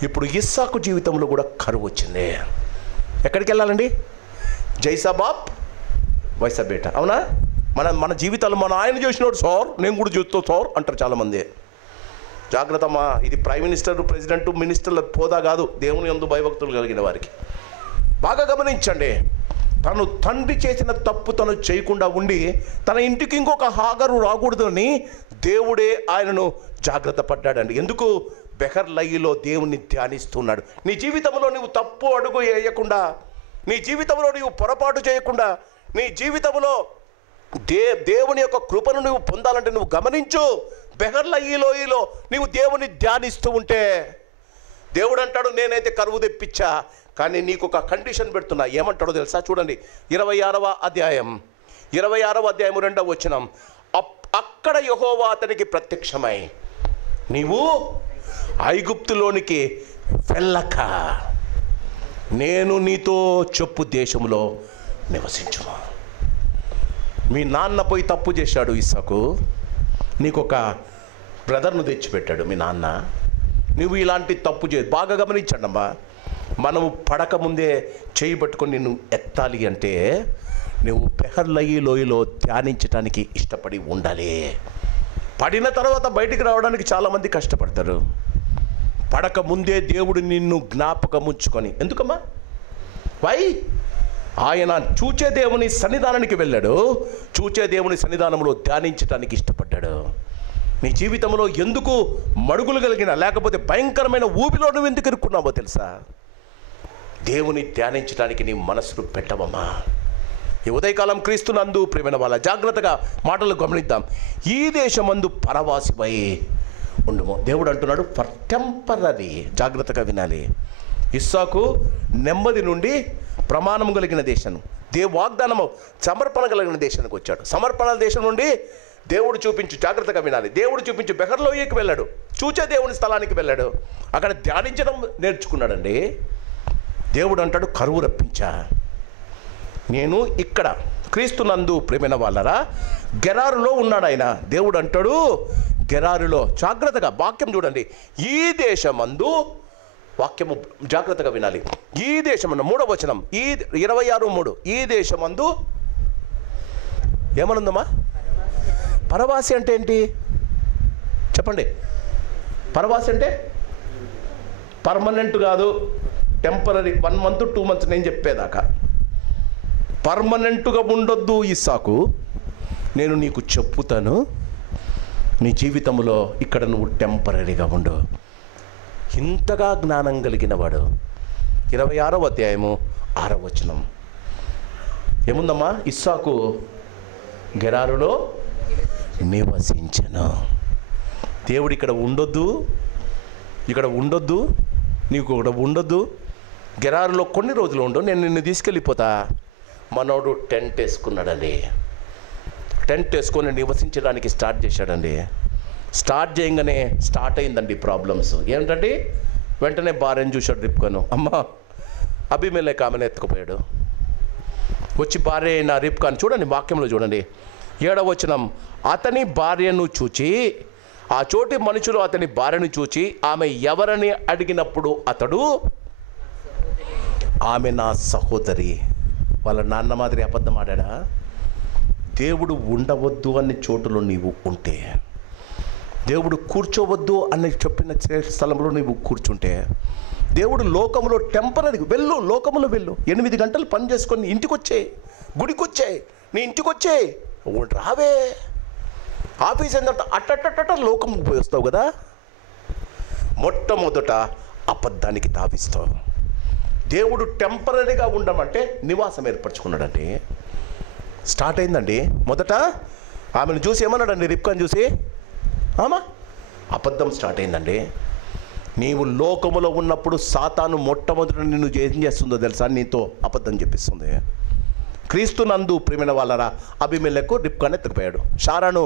ఇప్పుడు ఇస్సాకు జీవితంలో కూడా కరువు వచ్చింది. ఎక్కడికి వెళ్ళాలండి? జైసాబాబ్ వైసబేట. అవునా? మన జీవితాలు మన ఆయన చేసినాడు సార్, నేను కూడా చూస్తాను సార్ అంటారు చాలామంది. జాగ్రత్త అమ్మా, ఇది ప్రైమ్ మినిస్టర్, ప్రెసిడెంట్, మినిస్టర్ల హోదా కాదు. దేవుని యందు భయభక్తులు కలిగిన వారికి. బాగా గమనించండి. తను తండ్రి చేసిన తప్పు తను చేయకుండా ఉండి తన ఇంటికి ఇంకొక హాగరు రాకూడదని దేవుడే ఆయనను జాగ్రత్త పడ్డాడండి. ఎందుకు? బెహర్లయిలో దేవుణ్ణి ధ్యానిస్తున్నాడు. నీ జీవితంలో నువ్వు తప్పు అడుగు వేయకుండా, నీ జీవితంలో నువ్వు పొరపాటు చేయకుండా, నీ జీవితంలో దేవుని యొక్క కృపను నువ్వు పొందాలంటే నువ్వు గమనించు. బెహర్లయిలో నువ్వు దేవుని ధ్యానిస్తూ ఉంటే దేవుడు అంటాడు, నేనైతే కరువు తెప్పించా, కానీ నీకు ఒక కండిషన్ పెడుతున్నా. ఏమంటాడో తెలుసా? చూడండి 26వ అధ్యాయం 2వ వచనం. అక్కడ యెహోవా అతనికి ప్రత్యక్షమై, నీవు ఐగుప్తులోనికి వెళ్ళక నేను నీతో చెప్పు దేశంలో నివసించుమా. మీ నాన్న పోయి తప్పు చేశాడు ఇస్సాకు, నీకు ఒక బ్రదర్ను తెచ్చిపెట్టాడు మీ నాన్న. నువ్వు ఇలాంటి తప్పు బాగా గమనించండి అమ్మా. మనము పడకముందే చేయి పట్టుకొని నిన్ను ఎత్తాలి అంటే నువ్వు బెహర్లయిలో ధ్యానించడానికి ఇష్టపడి ఉండాలి. పడిన తర్వాత బయటికి రావడానికి చాలామంది కష్టపడతారు. పడక ముందే దేవుడు నిన్ను జ్ఞాపకం ఉంచుకొని. ఎందుకమ్మా? వై? ఆయన చూచే దేవుని సన్నిధానానికి వెళ్ళాడు, చూచే దేవుని సన్నిధానంలో ధ్యానించడానికి ఇష్టపడ్డాడు. నీ జీవితంలో ఎందుకు మడుగులు కలిగిన, లేకపోతే భయంకరమైన ఊబిలో నువ్వు ఎందుకు ఇరుక్కున్నావో తెలుసా? దేవుని ధ్యానించడానికి నీ మనసును పెట్టవమ్మా. ఈ ఉదయకాలం క్రీస్తునందు ప్రియమైన వాళ్ళ జాగ్రత్తగా మాటలు గమనిద్దాం. ఈ దేశమందు పరవాసిపై ఉండుము. దేవుడు అంటున్నాడు ఫర్ టెంపరరీ. జాగ్రత్తగా వినాలి. ఇస్సాకు నెమ్మది నుండి ప్రమాణం కలిగిన దేశం, వాగ్దానము సమర్పణ కలిగిన దేశానికి వచ్చాడు. సమర్పణ దేశం నుండి దేవుడు చూపించు, జాగ్రత్తగా వినాలి, దేవుడు చూపించు బెహర్లోయకి వెళ్ళాడు, చూచే దేవుని స్థలానికి వెళ్ళాడు, అక్కడ ధ్యానించడం నేర్చుకున్నాడండి. దేవుడు అంటాడు కరువు రప్పించా. నేను ఇక్కడ క్రీస్తునందు ప్రేమైన వాళ్ళరా గెరారులో ఉన్నాడు ఆయన. దేవుడు అంటాడు గెరారులో, జాగ్రత్తగా వాక్యం చూడండి, ఈ దేశమందు, వాక్యము జాగ్రత్తగా వినాలి, ఈ దేశమందు 3వ వచనం, ఈ 26:3, ఈ దేశమందు ఏమనుందమ్మా? పరవాసి అంటే ఏంటి చెప్పండి? పరవాసి అంటే పర్మనెంట్ కాదు, టెంపరరీ, 1 month 2 months నేను చెప్పేదాకా. పర్మనెంట్గా ఉండొద్దు ఇస్సాకు, నేను నీకు చెప్పుతాను, నీ జీవితంలో ఇక్కడ నువ్వు టెంపరరీగా ఉండు. ఇంతగా జ్ఞానం కలిగిన వాడు. 26వ అధ్యాయము 6వ వచనం ఏముందమ్మా? ఇస్సాకు గెరారులో నివసించను. దేవుడు ఇక్కడ ఉండొద్దు, ఇక్కడ ఉండొద్దు, నీకు ఇక్కడ ఉండొద్దు, గెరారులో కొన్ని రోజులు ఉండు, నేను నిన్ను తీసుకెళ్ళిపోతా. మనోడు టెంట్ వేసుకున్నాడండి. టెంట్ వేసుకొని నివసించడానికి స్టార్ట్ చేశాడండి. స్టార్ట్ చేయగానే స్టార్ట్ అయిందండి ప్రాబ్లమ్స్. ఏంటంటే వెంటనే భార్యను చూశాడు రిబ్కాను. అమ్మ, అబీమెలెకు ఆమెను ఎత్తుకుపోయాడు. వచ్చి భార్య అయిన రిబ్కాను చూడండి, వాక్యంలో చూడండి, 7వ వచనం, అతని భార్యను చూచి, ఆ చోటి మనుషులు అతని భార్యను చూచి ఆమె ఎవరని అడిగినప్పుడు అతడు, ఆమె నా సహోదరి. వాళ్ళ నాన్న మాదిరి అబద్ధం ఆడా? దేవుడు ఉండవద్దు అనే చోటులో నీవు ఉంటే, దేవుడు కూర్చోవద్దు అని చెప్పిన స్థలంలో నీవు కూర్చుంటే, దేవుడు లోకంలో టెంపరరీ వెళ్ళు, లోకంలో వెళ్ళు, 8 గంటలు పని చేసుకొని ఇంటికి వచ్చే, గుడికి వచ్చే, నీ ఇంటికి వచ్చే, రావే. ఆఫీస్ ఏంటంటే అట్టట్టట లోకం పోయి వస్తావు కదా. మొట్టమొదట అబద్ధానికి తావిస్తావు. దేవుడు టెంపరరీగా ఉండమంటే నివాసం ఏర్పరచుకున్నాడండి. స్టార్ట్ అయిందండి. మొదట ఆమెను చూసి ఏమన్నాడండి రిబ్కాను చూసి? అబద్ధం స్టార్ట్ అయిందండి. నీవు లోకములో ఉన్నప్పుడు సాతాను మొట్టమొదట నిన్ను ఏం చేస్తుందో తెలుసా? నీతో అబద్ధం చెప్పిస్తుంది. క్రీస్తునందు ప్రియమైన వాళ్ళరా అబీమెలెకు రిబ్కాను ఎత్తుకుపోయాడు. షారాను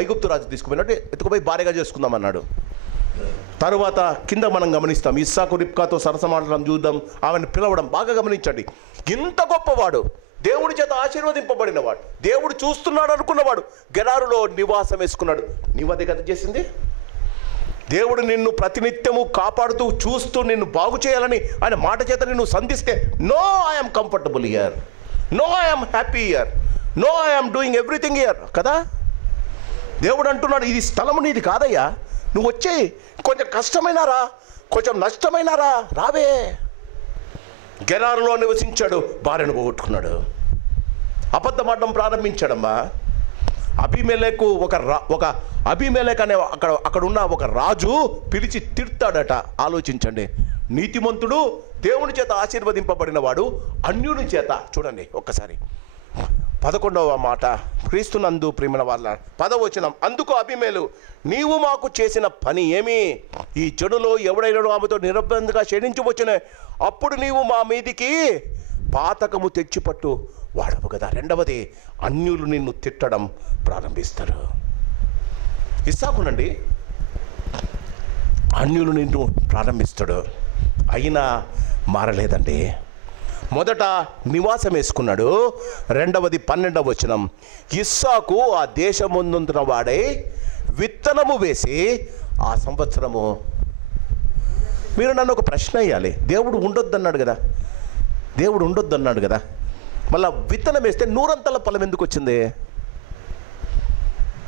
ఐగుప్తు రాజు తీసుకుపోయినట్టు ఎత్తుకుపోయి భార్యగా చేసుకుందామన్నాడు. తరువాత కింద మనం గమనిస్తాం, ఇస్సాకు రిబ్కాతో సరసమాడడం చూద్దాం, ఆమెను పిలవడం బాగా గమనించండి. ఇంత గొప్పవాడు, దేవుడి చేత ఆశీర్వదింపబడినవాడు, దేవుడు చూస్తున్నాడు అనుకున్నవాడు గెరారులో నివాసం వేసుకున్నాడు. నీవు అదే కదా చేసింది. దేవుడు నిన్ను ప్రతినిత్యము కాపాడుతూ చూస్తూ నిన్ను బాగు చేయాలని ఆయన మాట చేత నిన్ను సంధిస్తే, no I'm comfortable here, no I'm happy here, no I'm doing everything here కదా. దేవుడు అంటున్నాడు ఇది స్థలము నీది కాదయ్యా, నువ్వు వచ్చేయి, కొంచెం కష్టమైనారా, కొంచెం నష్టమైనారా, రావే. గెరారులో నివసించాడు, భార్యను పోగొట్టుకున్నాడు, అబద్ధమాడడం ప్రారంభించాడమ్మా. అబీమెలెకు ఒక అబీమెలెకు అనే అక్కడ ఉన్న ఒక రాజు పిలిచి తిడతాడట. ఆలోచించండి, నీతిమంతుడు దేవుని చేత ఆశీర్వదింపబడిన వాడు అన్యుని చేత. చూడండి ఒక్కసారి 11వ మాట, క్రీస్తునందు ప్రియమైన వాళ్ళ 10వ వచనం, అందుకు అబీమెలు, నీవు మాకు చేసిన పని ఏమి? ఈ చెడులో ఎవడైనా ఆమెతో నిరబంధంగా క్షీణించవచ్చునే, అప్పుడు నీవు మా మీదికి పాతకము తెచ్చిపట్టు వాడవు కదా. రెండవది, అన్యులు నిన్ను తిట్టడం ప్రారంభిస్తారు. ఇస్సాకునండి అన్యులు నిన్ను ప్రారంభిస్తాడు, అయినా మారలేదండి. మొదట నివాసం వేసుకున్నాడు. రెండవది 12వ వచనం, ఇస్సాకు ఆ దేశముందున్న వాడై విత్తనము వేసి ఆ సంవత్సరము. మీరు నన్ను ఒక ప్రశ్న వేయాలి, దేవుడు ఉండొద్దన్నాడు కదా, దేవుడు ఉండొద్దన్నాడు కదా, మళ్ళీ విత్తనం వేస్తే 100 అంతల ఫలం ఎందుకు వచ్చింది?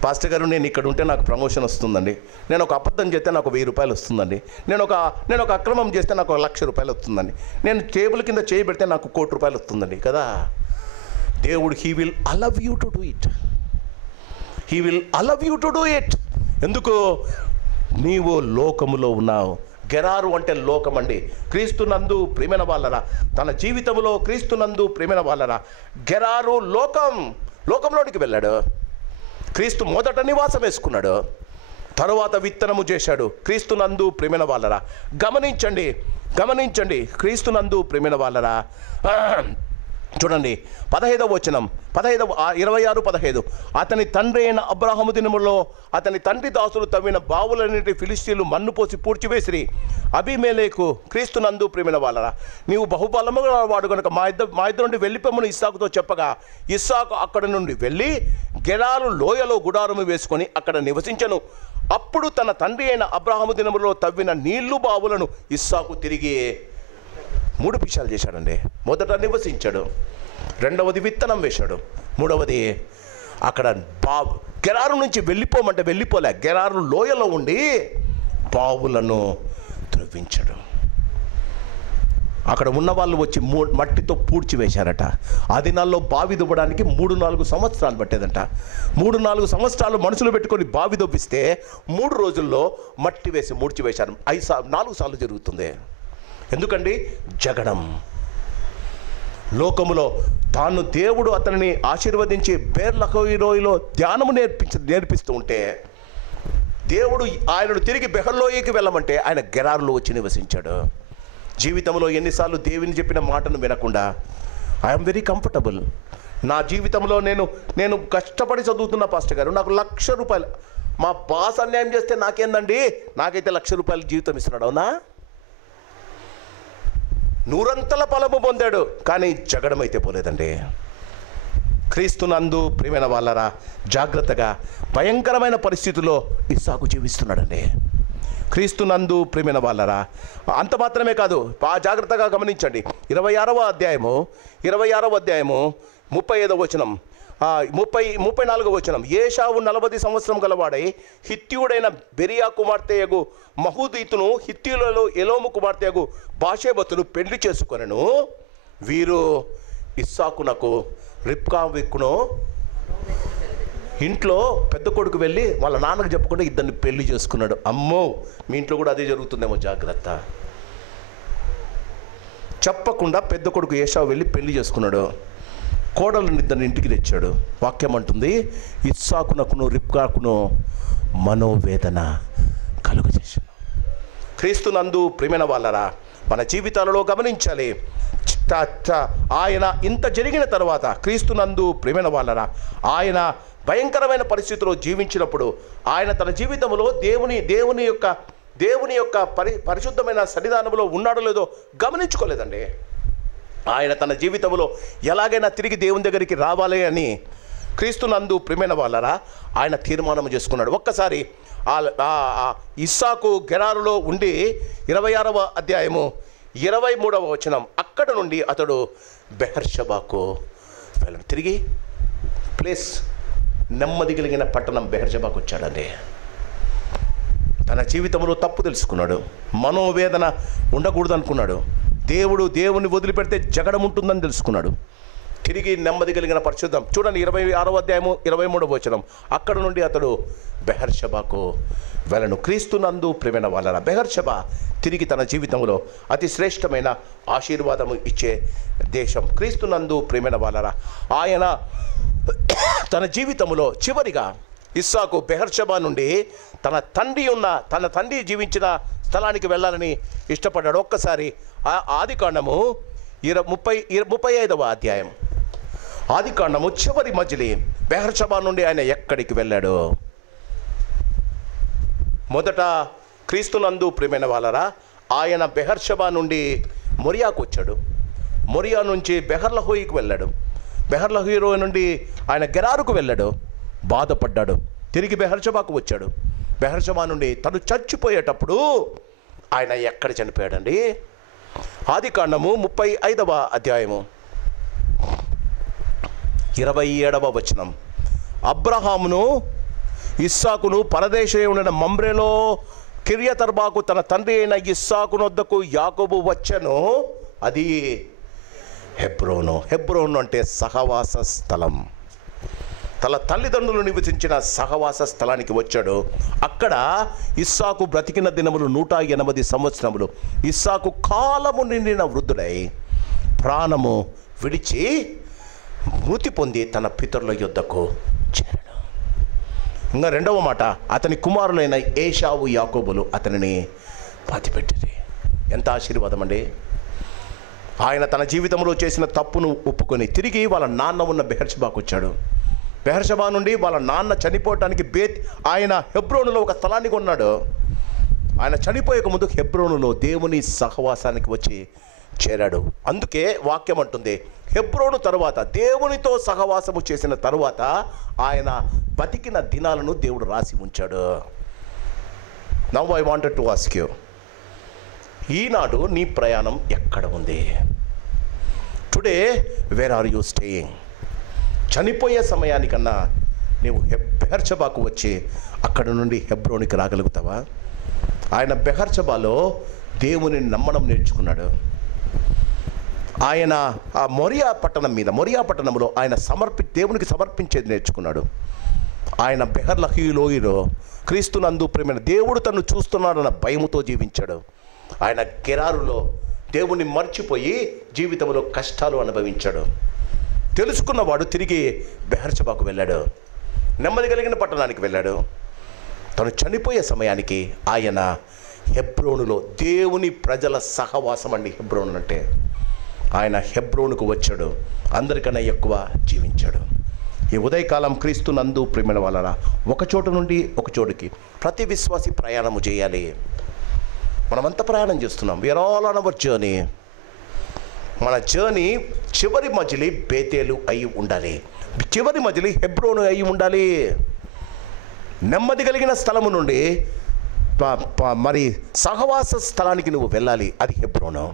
పాస్టర్ గారు నేను ఇక్కడ ఉంటే నాకు ప్రమోషన్ వస్తుందండి, నేను ఒక అబద్ధం చేస్తే నాకు 1000 రూపాయలు వస్తుందండి, నేను ఒక అక్రమం చేస్తే నాకు 1,00,000 రూపాయలు వస్తుందండి, నేను టేబుల్ కింద చేయి పెడితే నాకు 1,00,00,000 రూపాయలు వస్తుందండి కదా. దేవుడు he will allow you to do it, he will allow you to do it. ఎందుకు? నీవు లోకములో ఉన్నావు. గెరారు అంటే లోకం అండి. క్రీస్తునందు ప్రేమైన వాళ్ళరా, తన జీవితంలో క్రీస్తునందు ప్రేమైన వాళ్ళరా, గెరారు లోకంలోనికి వెళ్ళాడు. క్రీస్తు మొదట నివాసం వేసుకున్నాడు, తరువాత విత్తనము చేశాడు. క్రీస్తునందు ప్రేమైన వాళ్ళరా, గమనించండి క్రీస్తునందు ప్రేమైన వాళ్ళరా. చూడండి 15వ వచనం, 26-15. అతని తండ్రి అయిన అబ్రాహాము దినములో అతని తండ్రి దాసులు తవ్విన బావులన్నిటి ఫిలిష్తీయులు మన్ను పోసి పూడ్చివేసిరి. అబీమెలెకు క్రీస్తునందు ప్రేమైన వాళ్ళరా, నీవు బహుబలము వాడు కనుక మా ఇద్దరు నుండి వెళ్ళిపోమని ఇస్సాకుతో చెప్పగా, ఇస్సాకు అక్కడ నుండి వెళ్ళి గెరారు లోయలో గుడారము వేసుకొని అక్కడ నివసించను. అప్పుడు తన తండ్రి అయిన అబ్రాహాము దినములో తవ్విన నీళ్లు బావులను ఇస్సాకు తిరిగి 3 విషయాలు చేశాడండి. మొదట నివసించాడు, రెండవది విత్తనం వేశాడు, మూడవది అక్కడ గెరారు నుంచి వెళ్ళిపోమంటే వెళ్ళిపోలే, గెరారు లోయలో ఉండి బావులను త్రవ్వించాడు. అక్కడ ఉన్న వాళ్ళు వచ్చి మట్టితో పూడ్చి వేశారట. ఆ దినాల్లో బావి దువ్వడానికి 3-4 సంవత్సరాలు పట్టేదంట. 3-4 సంవత్సరాలు మనుషులు పెట్టుకొని బావి దొబ్బిస్తే 3 రోజుల్లో మట్టి వేసి మూడ్చి వేశారు. 4 సార్లు జరుగుతుంది. ఎందుకండి? జగడం. లోకములో తాను దేవుడు అతనిని ఆశీర్వదించి బేర్లహోయిలోయలో ధ్యానము నేర్పిస్తూ ఉంటే, దేవుడు ఆయనను తిరిగి బెహర్లోయకి వెళ్ళమంటే ఆయన గెరారులో వచ్చి నివసించాడు. జీవితంలో ఎన్నిసార్లు దేవుని చెప్పిన మాటను వినకుండా ఐఎమ్ వెరీ కంఫర్టబుల్. నా జీవితంలో నేను కష్టపడి చదువుతున్నా పాస్టర్ గారు, నాకు 1,00,000 రూపాయలు, మా బాస్ అన్యాయం చేస్తే నాకేందండి, నాకైతే 1,00,000 రూపాయలు జీవితం ఇస్తున్నాడు. అవునా? 100 ఫలము పొందాడు, కానీ జగడమైతే పోలేదండి. క్రీస్తునందు ప్రియమైన వాళ్ళరా, జాగ్రత్తగా భయంకరమైన పరిస్థితుల్లో ఇస్సాకు జీవిస్తున్నాడండి. క్రీస్తునందు ప్రియమైన వాళ్ళరా, అంత మాత్రమే కాదు, జాగ్రత్తగా గమనించండి. 26వ అధ్యాయము 35వ వచనం, 34వ వచనం. ఏశావు 40 సంవత్సరం గలవాడై హిత్యుడైన బెరియా కుమార్తెయగు మహూదీతును హిత్యులలో ఎలోము కుమార్తెయగు బాషెబతును పెళ్లి చేసుకొనెను. వీరు ఇస్సాకునకు రిబ్కా విక్కును ఇంట్లో పెద్ద కొడుకు వెళ్ళి వాళ్ళ నాన్నకు చెప్పకుండా ఇద్దరిని పెళ్లి చేసుకున్నాడు. అమ్మో, మీ ఇంట్లో కూడా అదే జరుగుతుందేమో, జాగ్రత్త. చెప్పకుండా పెద్ద కొడుకు ఏశావు వెళ్ళి పెళ్లి చేసుకున్నాడు. కోడలను ఇద్దరిని ఇంటికి తెచ్చాడు. వాక్యం అంటుంది, ఇస్సాకునకును రిబ్కాకును మనోవేదన కలుగజేశాడు. క్రీస్తునందు ప్రియమైన వాళ్ళరా, మన జీవితాలలో గమనించాలి. ఆయన ఇంత జరిగిన తర్వాత క్రీస్తునందు ప్రియమైన వాళ్ళరా, ఆయన భయంకరమైన పరిస్థితిలో జీవించినప్పుడు ఆయన తన జీవితంలో దేవుని యొక్క పరిశుద్ధమైన సన్నిధానంలో ఉన్నాడో లేదో గమనించుకోలేదండి. ఆయన తన జీవితంలో ఎలాగైనా తిరిగి దేవుని దగ్గరికి రావాలి అని క్రీస్తునందు ప్రియమైన వాళ్ళరా ఆయన తీర్మానం చేసుకున్నాడు. ఒక్కసారి ఇస్సాకు గెరారులో ఉండి 26వ అధ్యాయము 23వ వచనం, అక్కడ నుండి అతడు బెహర్షబాకు వెళ్ళాడు. తిరిగి ప్లేస్ నెమ్మది కలిగిన పట్టణం బెహర్షబాకు వచ్చాడండి. తన జీవితంలో తప్పు తెలుసుకున్నాడు, మనోవేదన ఉండకూడదు అనుకున్నాడు, దేవుని వదిలిపెడితే జగడం ఉంటుందని తెలుసుకున్నాడు. తిరిగి నెమ్మది కలిగిన పరిశుద్ధం. చూడండి 26వ అధ్యాయము 23వ వచనం, అక్కడ నుండి అతడు బెహర్షబాకు వెళ్ళను. క్రీస్తునందు ప్రియమైన వాళ్ళరా, బెహర్షబా తిరిగి తన జీవితంలో అతి శ్రేష్టమైన ఆశీర్వాదము ఇచ్చే దేశం. క్రీస్తునందు ప్రియమైన వాళ్ళరా, ఆయన తన జీవితంలో చివరిగా ఇస్సాకు బెహర్షబా నుండి తన తండ్రి జీవించిన స్థలానికి వెళ్ళాలని ఇష్టపడ్డాడు. ఒక్కసారి ఆదికాండము 35వ అధ్యాయం, ఆదికాండము చివరి మజిలీ బెహర్షబా నుండి ఆయన ఎక్కడికి వెళ్ళాడు? మొదట క్రీస్తునందు ప్రియమైన వాళ్ళరా, ఆయన బెహర్షబా నుండి మొరియాకు వచ్చాడు. మొరియా నుంచి బెహర్లహోయికి వెళ్ళాడు. బెహర్లహోయి నుండి ఆయన గెరారుకు వెళ్ళాడు, బాధపడ్డాడు. తిరిగి బెహర్షబాకు వచ్చాడు. బెహర్షబా నుండి తను చచ్చిపోయేటప్పుడు ఆయన ఎక్కడ చనిపోయాడండి? ఆదికాండము 35వ అధ్యాయము 27వ వచనం, అబ్రహామును ఇస్సాకును పరదేశీయుడైన మమ్రేలో కిర్యతర్బాకు తన తండ్రి అయిన ఇస్సాకును వద్దకు యాకోబు వచ్చెను. అది హెబ్రోను. హెబ్రోను అంటే సహవాస స్థలం. తన తల్లిదండ్రులు నివసించిన సహవాస స్థలానికి వచ్చాడు. అక్కడ ఇస్సాకు బ్రతికిన దినములు 180 సంవత్సరములు. ఇస్సాకు కాలము నిండిన వృద్ధుడై ప్రాణము విడిచి మృతి పొంది తన పితరుల యొద్దకు చేరాడు. ఇంకా రెండవ మాట, అతని కుమారులైన ఏషావు యాకోబులు అతనిని పాతిపెట్టిరి. ఎంత ఆశీర్వాదం అండి! ఆయన తన జీవితంలో చేసిన తప్పును ఒప్పుకొని తిరిగి వాళ్ళ నాన్న ఉన్న బెహర్షెబాకు వచ్చాడు. బెహర్షెబా నుండి వాళ్ళ నాన్న చనిపోవటానికి ఆయన హెబ్రోనులో ఒక స్థలాన్ని కొన్నాడు. ఆయన చనిపోయే ముందు హెబ్రోనులో దేవుని సహవాసానికి వచ్చి చేరాడు. అందుకే వాక్యం అంటుంది, హెబ్రోను తరువాత దేవునితో సహవాసము చేసిన తరువాత ఆయన బతికిన దినాలను దేవుడు రాసి ఉంచాడు. Now I wanted to ask you, ఈనాడు నీ ప్రయాణం ఎక్కడ ఉంది? Today where are you staying? చనిపోయే సమయానికన్నా నీవు బెహర్షెబాకు వచ్చి అక్కడ నుండి హెబ్రోనికి రాగలుగుతావా? ఆయన బెహర్షెబాలో దేవుని నమ్మడం నేర్చుకున్నాడు. ఆయన ఆ మొరియా పట్టణంలో ఆయన దేవునికి సమర్పించేది నేర్చుకున్నాడు. ఆయన బెహర్లహీలోయలో క్రీస్తునందు ప్రేమైన దేవుడు తను చూస్తున్నాడన్న భయముతో జీవించాడు. ఆయన గెరారులో దేవుని మర్చిపోయి జీవితంలో కష్టాలు అనుభవించాడు. తెలుసుకున్నవాడు తిరిగి బెహర్షెబాకు వెళ్ళాడు, నెమ్మది కలిగిన పట్టణానికి వెళ్ళాడు. తను చనిపోయే సమయానికి ఆయన హెబ్రోనులో దేవుని ప్రజల సహవాసం అండి హెబ్రోను అంటే. ఆయన హెబ్రోనుకు వచ్చాడు, అందరికన్నా ఎక్కువ జీవించాడు. ఈ ఉదయకాలం క్రీస్తు నందు ప్రేమైన వాళ్ళ ఒక చోటు నుండి ఒక చోటుకి ప్రతి విశ్వాసి ప్రయాణము చేయాలి. మనమంతా ప్రయాణం చేస్తున్నాం. We are all on our journey. మన జర్నీ చివరి మజిలీ బేతేలు అయి ఉండాలి, చివరి మజిలీ హెబ్రోను అయి ఉండాలి. నెమ్మది కలిగిన స్థలము నుండి మరి సహవాస స్థలానికి నువ్వు వెళ్ళాలి, అది హెబ్రోను.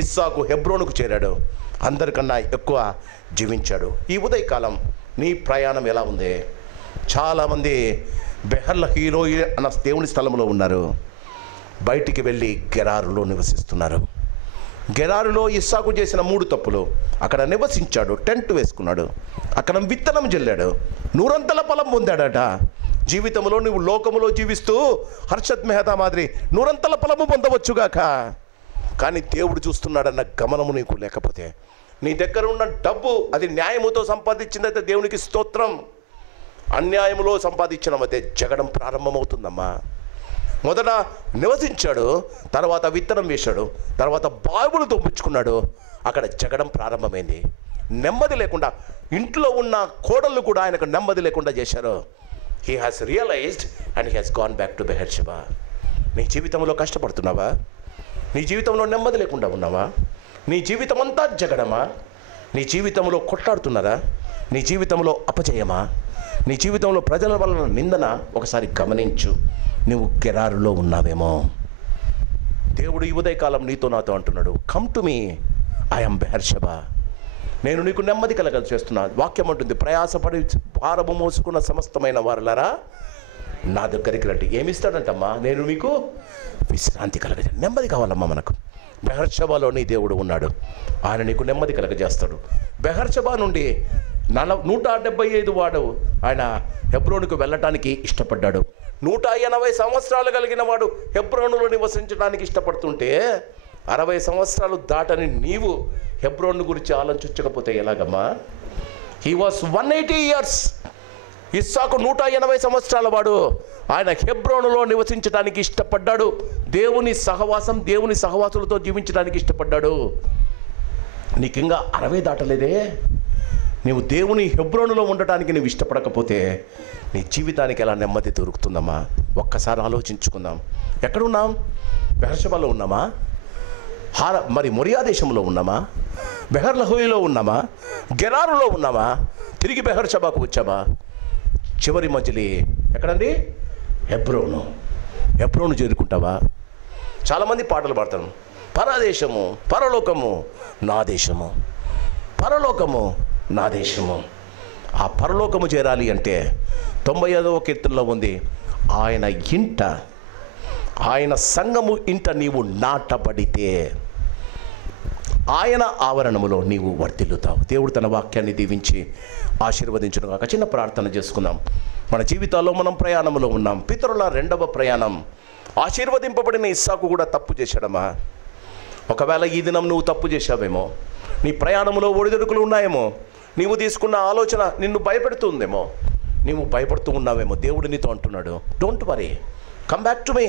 ఇస్సాకు హెబ్రోనుకు చేరాడు, అందరికన్నా ఎక్కువ జీవించాడు. ఈ ఉదయకాలం నీ ప్రయాణం ఎలా ఉంది? చాలామంది బెహర్లహీలోయ అన్న దేవుని స్థలంలో ఉన్నారు, బయటికి వెళ్ళి గెరారులో నివసిస్తున్నారు. గెరారులో ఇస్సాకు చేసిన 3 తప్పులు. అక్కడ నివసించాడు, టెంట్ వేసుకున్నాడు, అక్కడ విత్తనం జల్లాడు, 100 ఫలం పొందాడట. జీవితంలో నువ్వు లోకములో జీవిస్తూ హర్షత్ మెహతా మాదిరి 100 ఫలము పొందవచ్చుగాక, కానీ దేవుడు చూస్తున్నాడన్న గమనము నీకు లేకపోతే, నీ దగ్గర ఉన్న డబ్బు అది న్యాయముతో సంపాదించిందైతే దేవునికి స్తోత్రం, అన్యాయములో సంపాదించినమైతే జగడం ప్రారంభమవుతుందమ్మా. మొదట నివసించాడు, తర్వాత విత్తనం వేశాడు, తర్వాత బావులు తొమ్మించుకున్నాడు, అక్కడ జగడం ప్రారంభమైంది. నెమ్మది లేకుండా ఇంట్లో ఉన్న కోడళ్ళు కూడా ఆయనకు నెమ్మది లేకుండా చేశారు. He has realised and he has gone back to Beersheba. నీ జీవితంలో కష్టపడుతున్నావా? నీ జీవితంలో నెమ్మది లేకుండా ఉన్నావా? నీ జీవితం అంతా జగడమా? నీ జీవితంలో కొట్లాడుతున్నారా? నీ జీవితంలో అపజయమా? నీ జీవితంలో ప్రజల వలన నిందన? ఒకసారి గమనించు, నువ్వు గెరారులో ఉన్నావేమో. దేవుడు ఈ ఉదయకాలం నీతో నాతో అంటున్నాడు, come to me, I am Beersheba. నేను నీకు నెమ్మది కలగలు చేస్తున్నా. వాక్యం ఉంటుంది, ప్రయాసపడి భారము మోసుకున్న సమస్తమైన వారులారా నా దగ్గరికి రండి. ఏమిస్తాడంటమ్మా? నేను మీకు విశ్రాంతి కలగజే. నెమ్మది కావాలమ్మా మనకు. బెహర్షెబాలో నీ దేవుడు ఉన్నాడు, ఆయన నీకు నెమ్మది కలగజేస్తాడు. బెహర్షెబా నుండి 175 వాడు ఆయన హెబ్రోనుకు వెళ్ళటానికి ఇష్టపడ్డాడు. 180 సంవత్సరాలు కలిగిన వాడు హెబ్రోనులో నివసించడానికి ఇష్టపడుతుంటే 60 సంవత్సరాలు దాటని నీవు హెబ్రోను గురించి ఆలోచించకపోతే ఎలాగమ్మా? He was 180 years. ఇస్సాకు 180 సంవత్సరాల వాడు, ఆయన హెబ్రోనులో నివసించడానికి ఇష్టపడ్డాడు. దేవుని సహవాసులతో జీవించడానికి ఇష్టపడ్డాడు. నీకు ఇంకా 60 దాటలేదే. నీవు దేవుని హెబ్రోనులో ఉండటానికి నువ్వు ఇష్టపడకపోతే నీ జీవితానికి ఎలా నెమ్మది దొరుకుతుందమ్మా? ఒక్కసారి ఆలోచించుకుందాం. ఎక్కడున్నాం? బెహర్షెబాలో ఉన్నామా? మరి మొరియా దేశంలో ఉన్నామా? బెహర్లహోయిలో ఉన్నామా? గెరారులో ఉన్నామా? తిరిగి బెహర్షెబాకు వచ్చామా? చివరి మజిలీ ఎక్కడండి? హెబ్రోను చేరుకుంటావా? చాలామంది పాటలు పాడతారు, పరదేశము పరలోకము నా దేశము, పరలోకము నా దేశము. ఆ పరలోకము చేరాలి అంటే 95వ కీర్తనలో ఉంది, ఆయన ఇంట, ఆయన సంఘము ఇంట నీవు నాటబడితే ఆయన ఆవరణములో నీవు వర్ధిల్లుతావు. దేవుడు తన వాక్యాన్ని దీవించి ఆశీర్వదించును గాక. చిన్న ప్రార్థన చేసుకుందాం. మన జీవితాల్లో మనం ప్రయాణంలో ఉన్నాం. పితరుల రెండవ ప్రయాణం. ఆశీర్వదింపబడిన ఇస్సాకు కూడా తప్పు చేశాడమ్మా. ఒకవేళ ఈ దినం నువ్వు తప్పు చేశావేమో, నీ ప్రయాణంలో ఒడిదుడుకులు ఉన్నాయేమో, నీవు తీసుకున్న ఆలోచన నిన్ను భయపెడుతుందేమో, నీవు భయపడుతూ ఉన్నావేమో. దేవుడు నీతో అంటున్నాడు, don't worry, come back to me.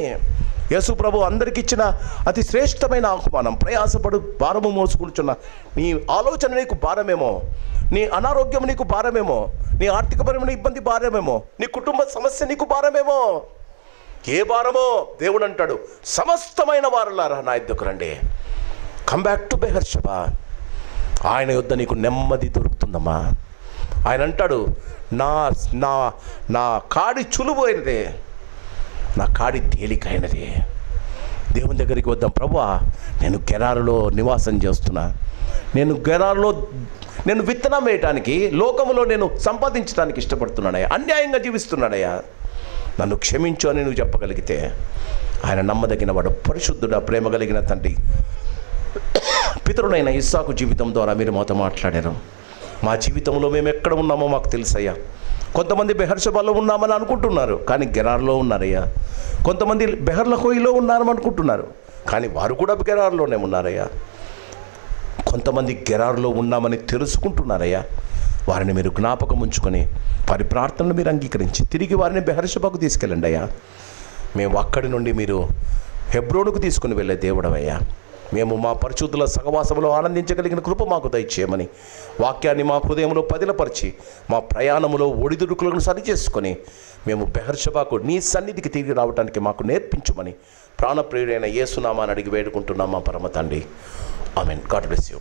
యేసు ప్రభు అందరికి ఇచ్చిన అతి శ్రేష్టమైన ఆహ్వానం. ప్రయాసపడు భారము మోసుకుంటున్న నీ ఆలోచన నీకు భారమేమో, నీ అనారోగ్యం నీకు భారమేమో, నీ ఆర్థికపరమైన ఇబ్బంది భారమేమో, నీ కుటుంబ సమస్య నీకు భారమేమో, ఏ భారమో దేవుడు అంటాడు, సమస్తమైన వారులారా నా యొద్దకు రండి. Come back to Beersheba. ఆయన యొద్ద నీకు నెమ్మది దొరుకుతుందమ్మా. ఆయన అంటాడు, నా నా నా కాడి చులువైనదే, నా కాడి తేలికైనది. దేవుని దగ్గరికి వద్దాం. ప్రభువా, నేను గెరారులో నివాసం చేస్తున్నా, నేను గెరారులో నేను విత్తనం వేయటానికి, లోకములో నేను సంపాదించడానికి ఇష్టపడుతున్నానయ్యా, అన్యాయంగా జీవిస్తున్నానయ్యా, నన్ను క్షమించు అని నువ్వు చెప్పగలిగితే ఆయన నమ్మదగిన వాడు, పరిశుద్ధుడా, ప్రేమ కలిగిన తండ్రి. పితరుడైన ఇస్సాకు జీవితం ద్వారా మీరు మాతో మాట్లాడారు. మా జీవితంలో మేము ఎక్కడ ఉన్నామో మాకు తెలుసయ్యా. కొంతమంది బెహర్షబాలో ఉన్నామని అనుకుంటున్నారు, కానీ గెరార్లో ఉన్నారయ్యా. కొంతమంది బెహర్లహోయిలో ఉన్నారని అనుకుంటున్నారు, కానీ వారు కూడా గెరార్లోనే ఉన్నారయ్యా. కొంతమంది గెరార్లో ఉన్నామని తెలుసుకుంటున్నారయ్యా. వారిని మీరు జ్ఞాపకం ఉంచుకొని వారి ప్రార్థనలు మీరు అంగీకరించి తిరిగి వారిని బెహర్షబాకు తీసుకెళ్ళండి అయ్యా. మేము అక్కడి నుండి మీరు హెబ్రోనుకు తీసుకుని వెళ్ళే దేవుడవయ్యా. మేము మా పరిశుద్ధుల సహవాసంలో ఆనందించగలిగిన కృప మాకు దయచేయమని వాక్యాన్ని మా హృదయంలో పదిలపరిచి మా ప్రయాణంలో ఒడిదుడుకులను సరిచేసుకొని మేము బెహర్షబాకు నీ సన్నిధికి తిరిగి రావడానికి మాకు నేర్పించమని ప్రాణప్రియుడైన యేసు నామాన్ని అడిగి వేడుకుంటున్నాం మా పరమ తండ్రి. ఆమేన్. God bless you.